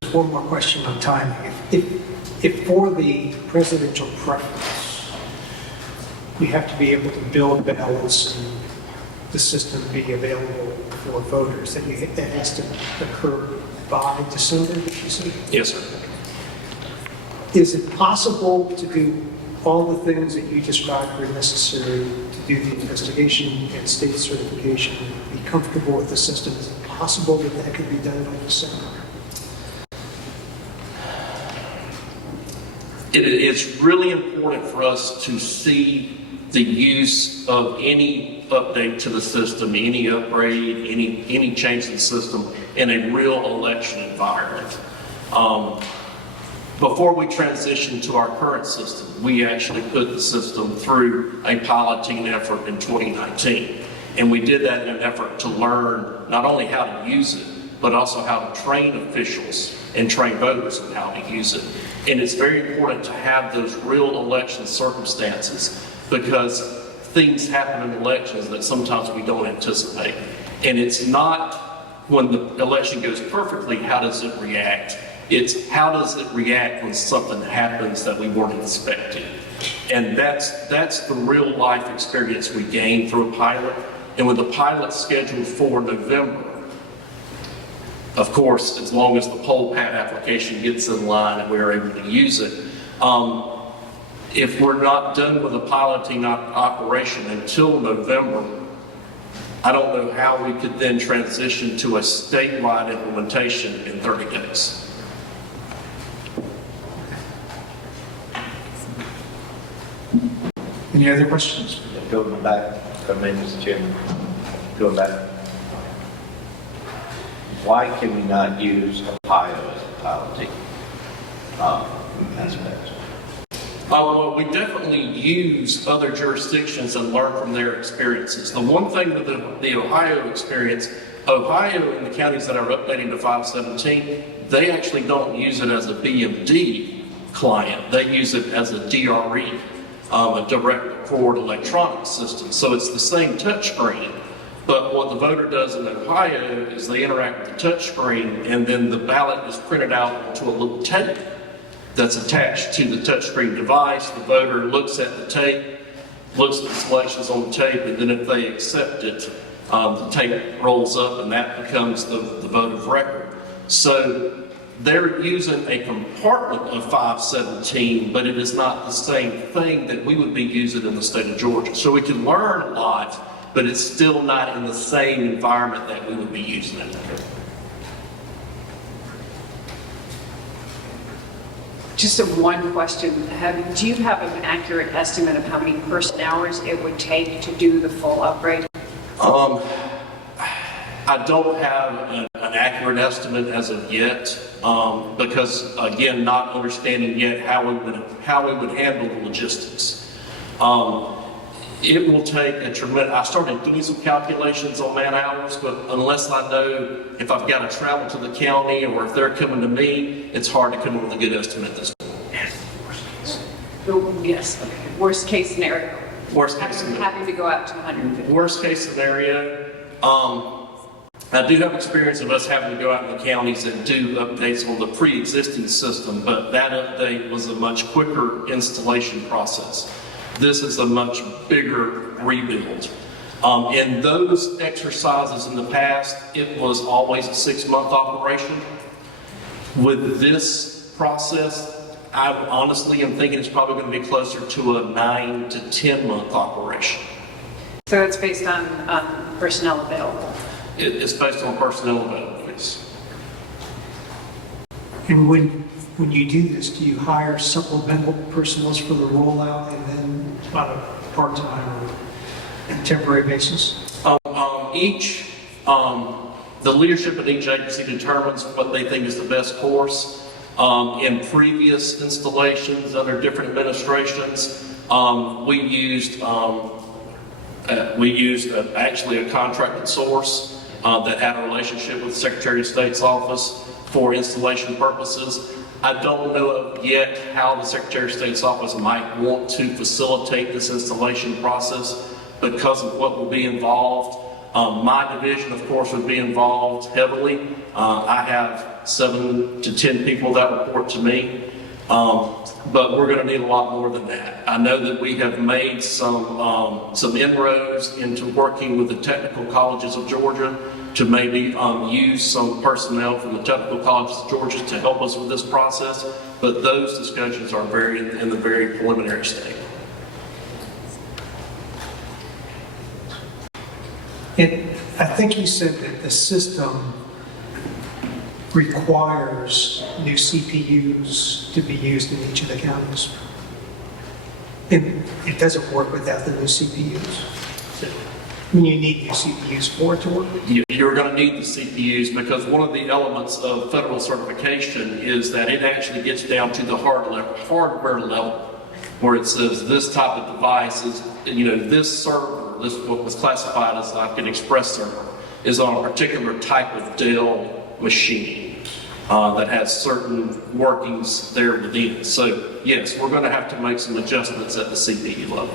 Just one more question on timing. If for the presidential preference, we have to be able to build ballots and the system be available for voters, then you think that has to occur by December, did you say? Yes, sir. Is it possible to do all the things that you described are necessary to do the investigation and state certification, be comfortable with the system? Is it possible that that could be done by December? It's really important for us to see the use of any update to the system, any upgrade, any change to the system in a real election environment. Before we transition to our current system, we actually put the system through a piloting effort in 2019. And we did that in an effort to learn not only how to use it, but also how to train officials and train voters on how to use it. And it's very important to have those real election circumstances, because things happen in elections that sometimes we don't anticipate. And it's not when the election goes perfectly, how does it react? It's how does it react when something happens that we weren't expecting? And that's the real life experience we gain through a pilot. And with the pilot scheduled for November, of course, as long as the poll pad application gets in line and we're able to use it, if we're not done with the piloting operation until November, I don't know how we could then transition to a statewide implementation in 30 days. Any other questions? Going back, Mr. Chairman, going back. Why can we not use Ohio as a piloting aspect? Well, we definitely use other jurisdictions and learn from their experiences. The one thing with the Ohio experience, Ohio and the counties that are updating to 517, they actually don't use it as a BMD client. They use it as a DRE, a direct record electronic system. So it's the same touch screen. But what the voter does in Ohio is they interact with the touch screen, and then the ballot is printed out onto a little tape that's attached to the touchscreen device. The voter looks at the tape, looks at the selections on the tape, and then if they accept it, the tape rolls up and that becomes the vote of record. So they're using a compartment of 517, but it is not the same thing that we would be using in the state of Georgia. So we can learn a lot, but it's still not in the same environment that we would be using it. Just one question. Do you have an accurate estimate of how many person hours it would take to do the full upgrade? I don't have an accurate estimate as of yet, because again, not understanding yet how we would handle the logistics. It will take a tremendous, I started doing some calculations on man hours, but unless I know if I've got to travel to the county or if they're coming to me, it's hard to come up with a good estimate at this point. Yes, okay. Worst case scenario. Worst case scenario. Happy to go out to 150. Worst case scenario, I do have experience of us having to go out in the counties and do updates on the pre-existing system, but that update was a much quicker installation process. This is a much bigger rebuild. In those exercises in the past, it was always a 6-month operation. With this process, I honestly am thinking it's probably going to be closer to a 9 to 10-month operation. So it's based on personnel available? It's based on personnel availabilities. And when you do this, do you hire supplemental personnel for the rollout and then on a part-time or temporary basis? The leadership at each agency determines what they think is the best course. In previous installations under different administrations, We used actually a contracted source that had a relationship with the Secretary of State's office for installation purposes. I don't know yet how the Secretary of State's office might want to facilitate this installation process because of what will be involved. My division, of course, would be involved heavily. I have 7 to 10 people that report to me. But we're going to need a lot more than that. I know that we have made some inroads into working with the technical colleges of Georgia to maybe use some personnel from the technical colleges of Georgia to help us with this process. But those discussions are in the very preliminary stage. I think you said that the system requires new CPUs to be used in each of the counties. And it doesn't work without the new CPUs. I mean, you need new CPUs for it to work. You're going to need the CPUs because one of the elements of federal certification is that it actually gets down to the hardware level, where it says this type of device is, this server, this what was classified as like an express server, is on a particular type of Dell machine that has certain workings there within. So yes, we're going to have to make some adjustments at the CPU level.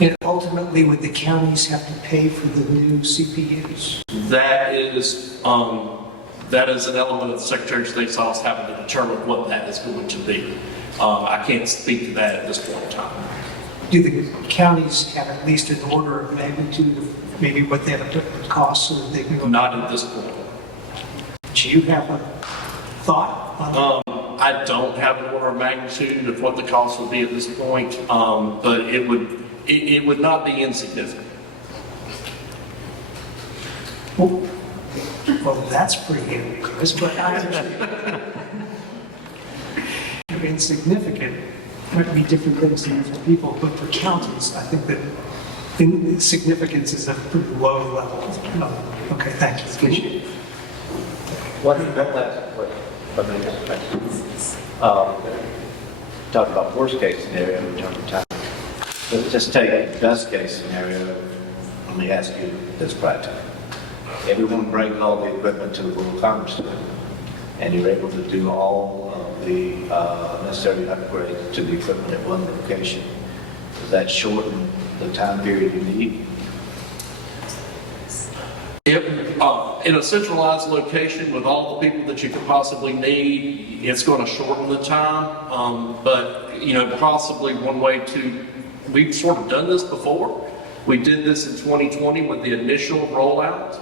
And ultimately, would the counties have to pay for the new CPUs? That is an element of the Secretary of State's office having to determine what that is going to be. I can't speak to that at this point in time. Do the counties have at least an order of magnitude of maybe what that would cost so that they can go? Not at this point. Do you have a thought on that? I don't have an order of magnitude of what the cost would be at this point, but it would not be insignificant. Well, that's pretty ambiguous, but I understand. Insignificant might be different things to different people, but for counties, I think that significance is a pretty low level. Okay, thank you. Appreciate it. One last question. Talk about worst case scenario in terms of time. Let's just take best case scenario. Let me ask you this practical. Everyone brings all the equipment to the World Congress Center, and you're able to do all of the necessary upgrades to the equipment at one location. Does that shorten the time period you need? In a centralized location with all the people that you could possibly need, it's going to shorten the time. But possibly one way we've sort of done this before. We did this in 2020 with the initial rollout,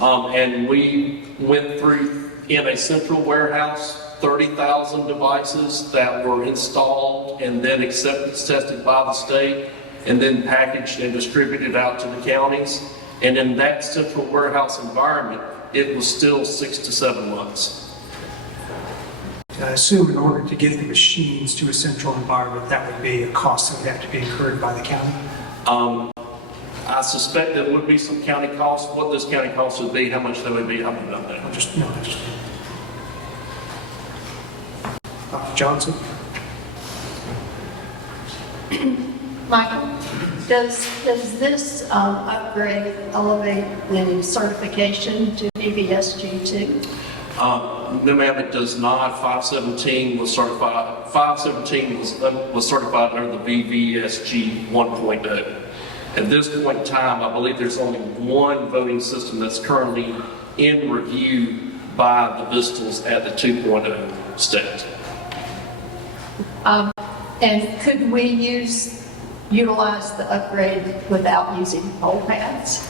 and we went through in a central warehouse 30,000 devices that were installed and then acceptance tested by the state, and then packaged and distributed out to the counties. And in that central warehouse environment, it was still 6 to 7 months. I assume in order to get the machines to a central environment, that would be a cost that would have to be incurred by the county. I suspect there would be some county costs. What those county costs would be, how much they would be, I don't know. Johnson? Michael, does this upgrade elevate the certification to VVSG2? No, ma'am, it does not. 517 was certified. 517 was certified under the VVSG 1.0. At this point in time, I believe there's only one voting system that's currently in review by the Vistals at the 2.0 state. And could we utilize the upgrade without using poll pads?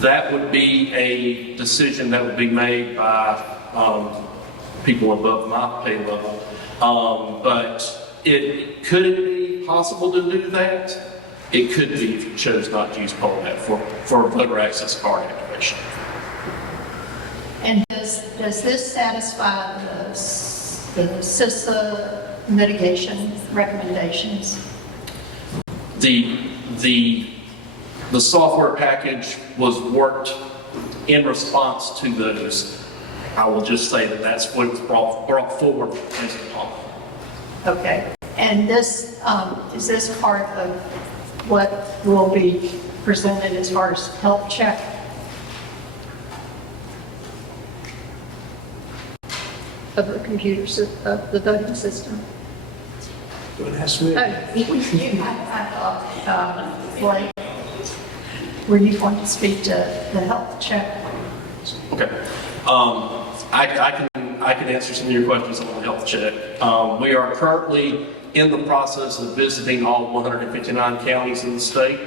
That would be a decision that would be made by people above my pay level. But could it be possible to do that? It could be if you chose not to use poll pad for voter access card activation. And does this satisfy the CISA mitigation recommendations? The software package was worked in response to those. I will just say that that's what was brought forward based upon. Okay. And this, is this part of what will be presented as far as health check? Of the computer, of the voting system? That's it. I thought, Blake, were you going to speak to the health check? Okay. I can answer some of your questions on the health check. We are currently in the process of visiting all 159 counties in the state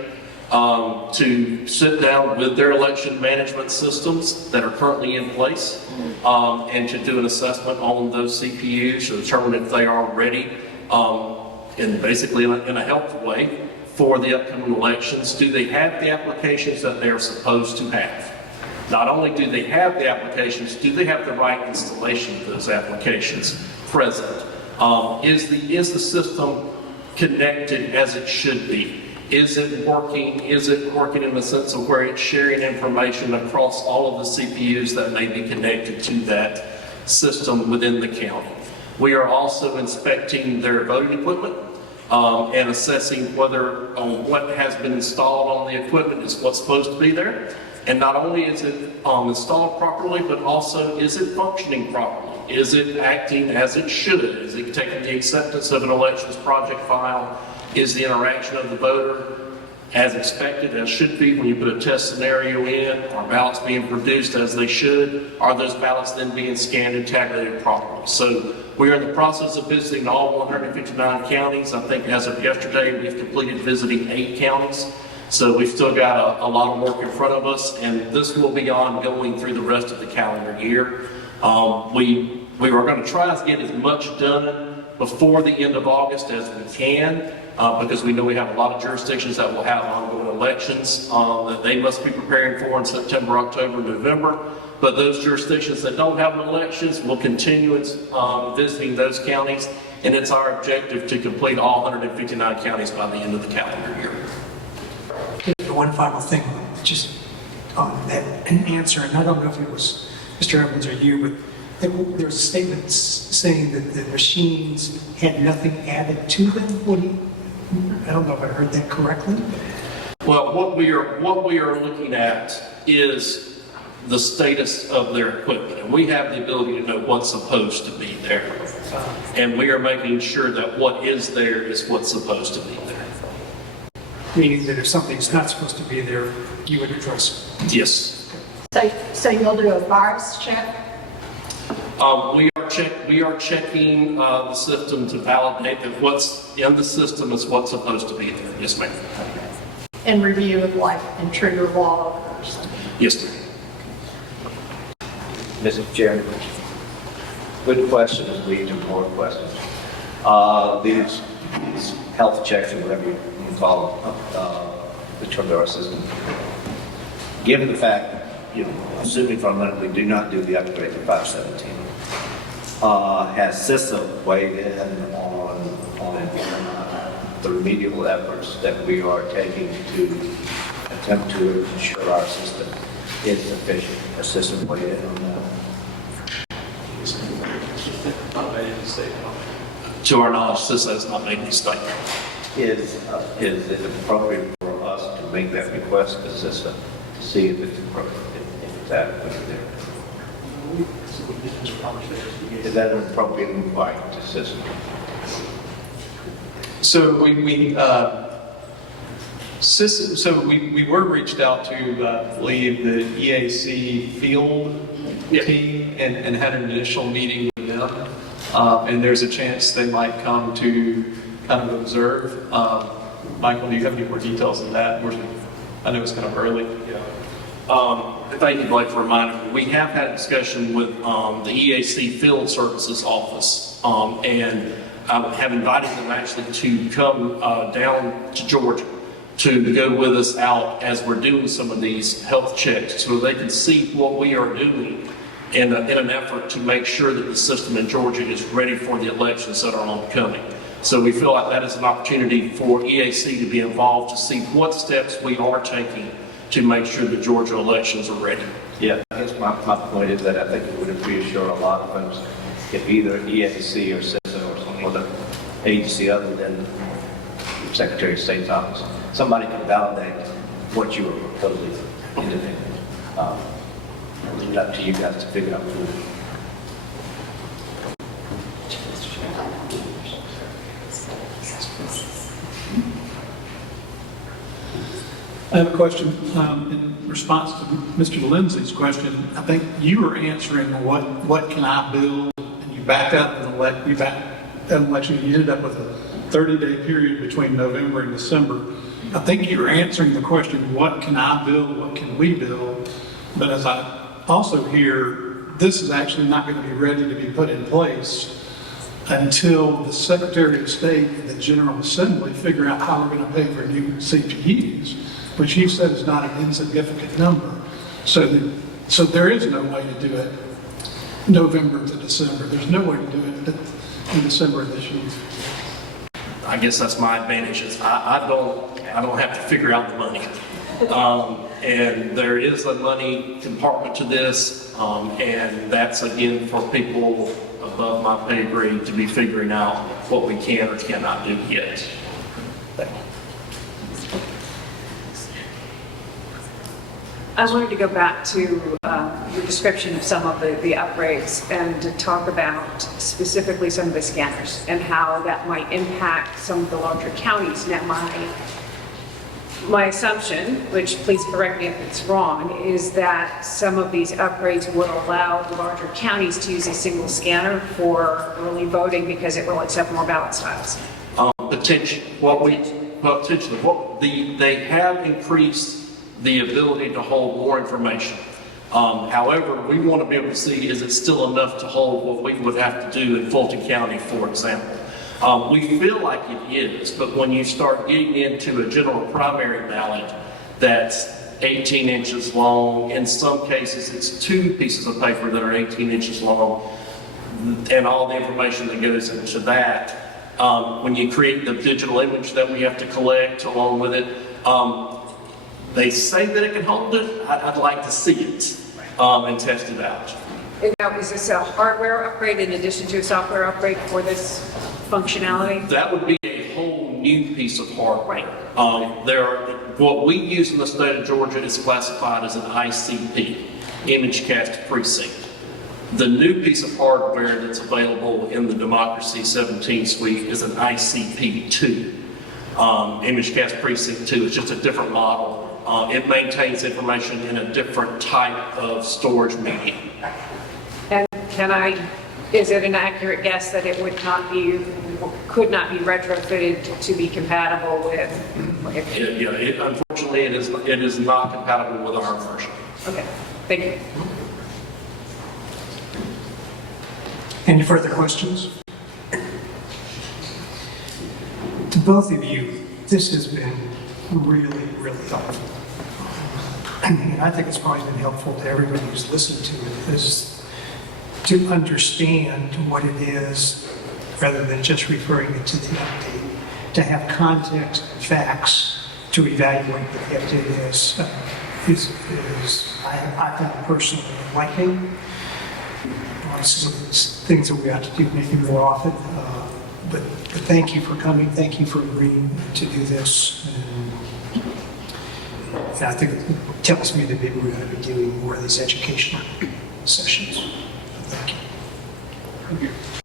to sit down with their election management systems that are currently in place and to do an assessment on those CPUs to determine if they are ready and basically in a health way for the upcoming elections. Do they have the applications that they're supposed to have? Not only do they have the applications, do they have the right installation of those applications present? Is the system connected as it should be? Is it working? Is it working in the sense of where it's sharing information across all of the CPUs that may be connected to that system within the county? We are also inspecting their voting equipment and assessing whether what has been installed on the equipment is what's supposed to be there. And not only is it installed properly, but also is it functioning properly? Is it acting as it should? Is it taking the acceptance of an elections project file? Is the interaction of the voter as expected, as should be when you put a test scenario in? Are ballots being produced as they should? Are those ballots then being scanned and tabulated properly? So we are in the process of visiting all 159 counties. I think as of yesterday, we've completed visiting 8 counties. So we've still got a lot of work in front of us, and this will be ongoing through the rest of the calendar year. We are going to try to get as much done before the end of August as we can, because we know we have a lot of jurisdictions that will have ongoing elections that they must be preparing for in September, October, November. But those jurisdictions that don't have elections will continue visiting those counties, and it's our objective to complete all 159 counties by the end of the calendar year. One final thing, just on that answer, and I don't know if it was Mr. Evans or you, but there was a statement saying that the machines had nothing added to them. I don't know if I heard that correctly. Well, what we are looking at is the status of their equipment, and we have the ability to know what's supposed to be there, and we are making sure that what is there is what's supposed to be there. Meaning that if something's not supposed to be there, you would address it. Yes. So you'll do a virus check? We are checking the system to validate that what's in the system is what's supposed to be there. Yes, ma'am. And review of like intruder law or something? Yes, ma'am. Mr. Chairman, good questions lead to more questions. These health checks or whatever you call them, which are our system. Given the fact that, assuming for a minute we do not do the upgrade to 517, has CISA weighed in on the remedial efforts that we are taking to attempt to ensure our system is sufficient? Has CISA weighed in on that? To our knowledge, CISA has not made any statement. Is it appropriate for us to make that request to CISA to see if it's appropriate, if it's adequate there? Is that an appropriate invite to CISA? So we were reached out to, I believe, the EAC field team and had an initial meeting with them. And there's a chance they might come to kind of observe. Michael, do you have any more details on that? I know it's kind of early. Thank you, Blake, for reminding me. We have had a discussion with the EAC Field Services Office, and I have invited them actually to come down to Georgia to go with us out as we're doing some of these health checks so they can see what we are doing in an effort to make sure that the system in Georgia is ready for the elections that are oncoming. So we feel like that is an opportunity for EAC to be involved to see what steps we are taking to make sure the Georgia elections are ready. Yeah, I guess my point is that I think it would reassure a lot of folks if either EAC or CISA or some other agency other than the Secretary of State's office. Somebody can validate what you are proposing independently. I'll leave it up to you guys to figure out who. I have a question in response to Mr. Lindsay's question. I think you were answering what can I build, and you backed out an election. You ended up with a 30-day period between November and December. I think you were answering the question, what can I build, what can we build? But as I also hear, this is actually not going to be ready to be put in place until the Secretary of State and the General Assembly figure out how we're going to pay for new CPUs, which you said is not an insignificant number. So there is no way to do it November to December. There's no way to do it in December of this year. I guess that's my advantage is I don't have to figure out the money. And there is a money compartment to this, and that's again for people above my pay grade to be figuring out what we can or cannot do yet. Thank you. I wanted to go back to your description of some of the upgrades and to talk about specifically some of the scanners and how that might impact some of the larger counties. Now, my assumption, which please correct me if it's wrong, is that some of these upgrades would allow the larger counties to use a single scanner for early voting because it will accept more ballot styles. Potentially, they have increased the ability to hold more information. However, we want to be able to see, is it still enough to hold what we would have to do in Fulton County, for example. We feel like it is, but when you start getting into a general primary ballot that's 18 inches long, in some cases it's 2 pieces of paper that are 18 inches long, and all the information that goes into that. When you create the digital image that we have to collect along with it, they say that it can hold it. I'd like to see it and test it out. Now, is this a hardware upgrade in addition to a software upgrade for this functionality? That would be a whole new piece of hardware. What we use in the state of Georgia is classified as an ICP, Image Cast Precinct. The new piece of hardware that's available in the Democracy 17 suite is an ICP2. Image Cast Precinct 2 is just a different model. It maintains information in a different type of storage medium. And is it an accurate guess that it could not be retrofitted to be compatible with? Unfortunately, it is not compatible with our version. Okay, thank you. Any further questions? To both of you, this has been really, really helpful. And I think it's probably been helpful to everybody who's listened to it, is to understand what it is rather than just referring it to the update, to have context and facts to evaluate what the update is I found personally enlightening. Some things that we have to do maybe more often. But thank you for coming. Thank you for agreeing to do this. And I think it tells me that maybe we're going to be doing more of these educational sessions. Thank you.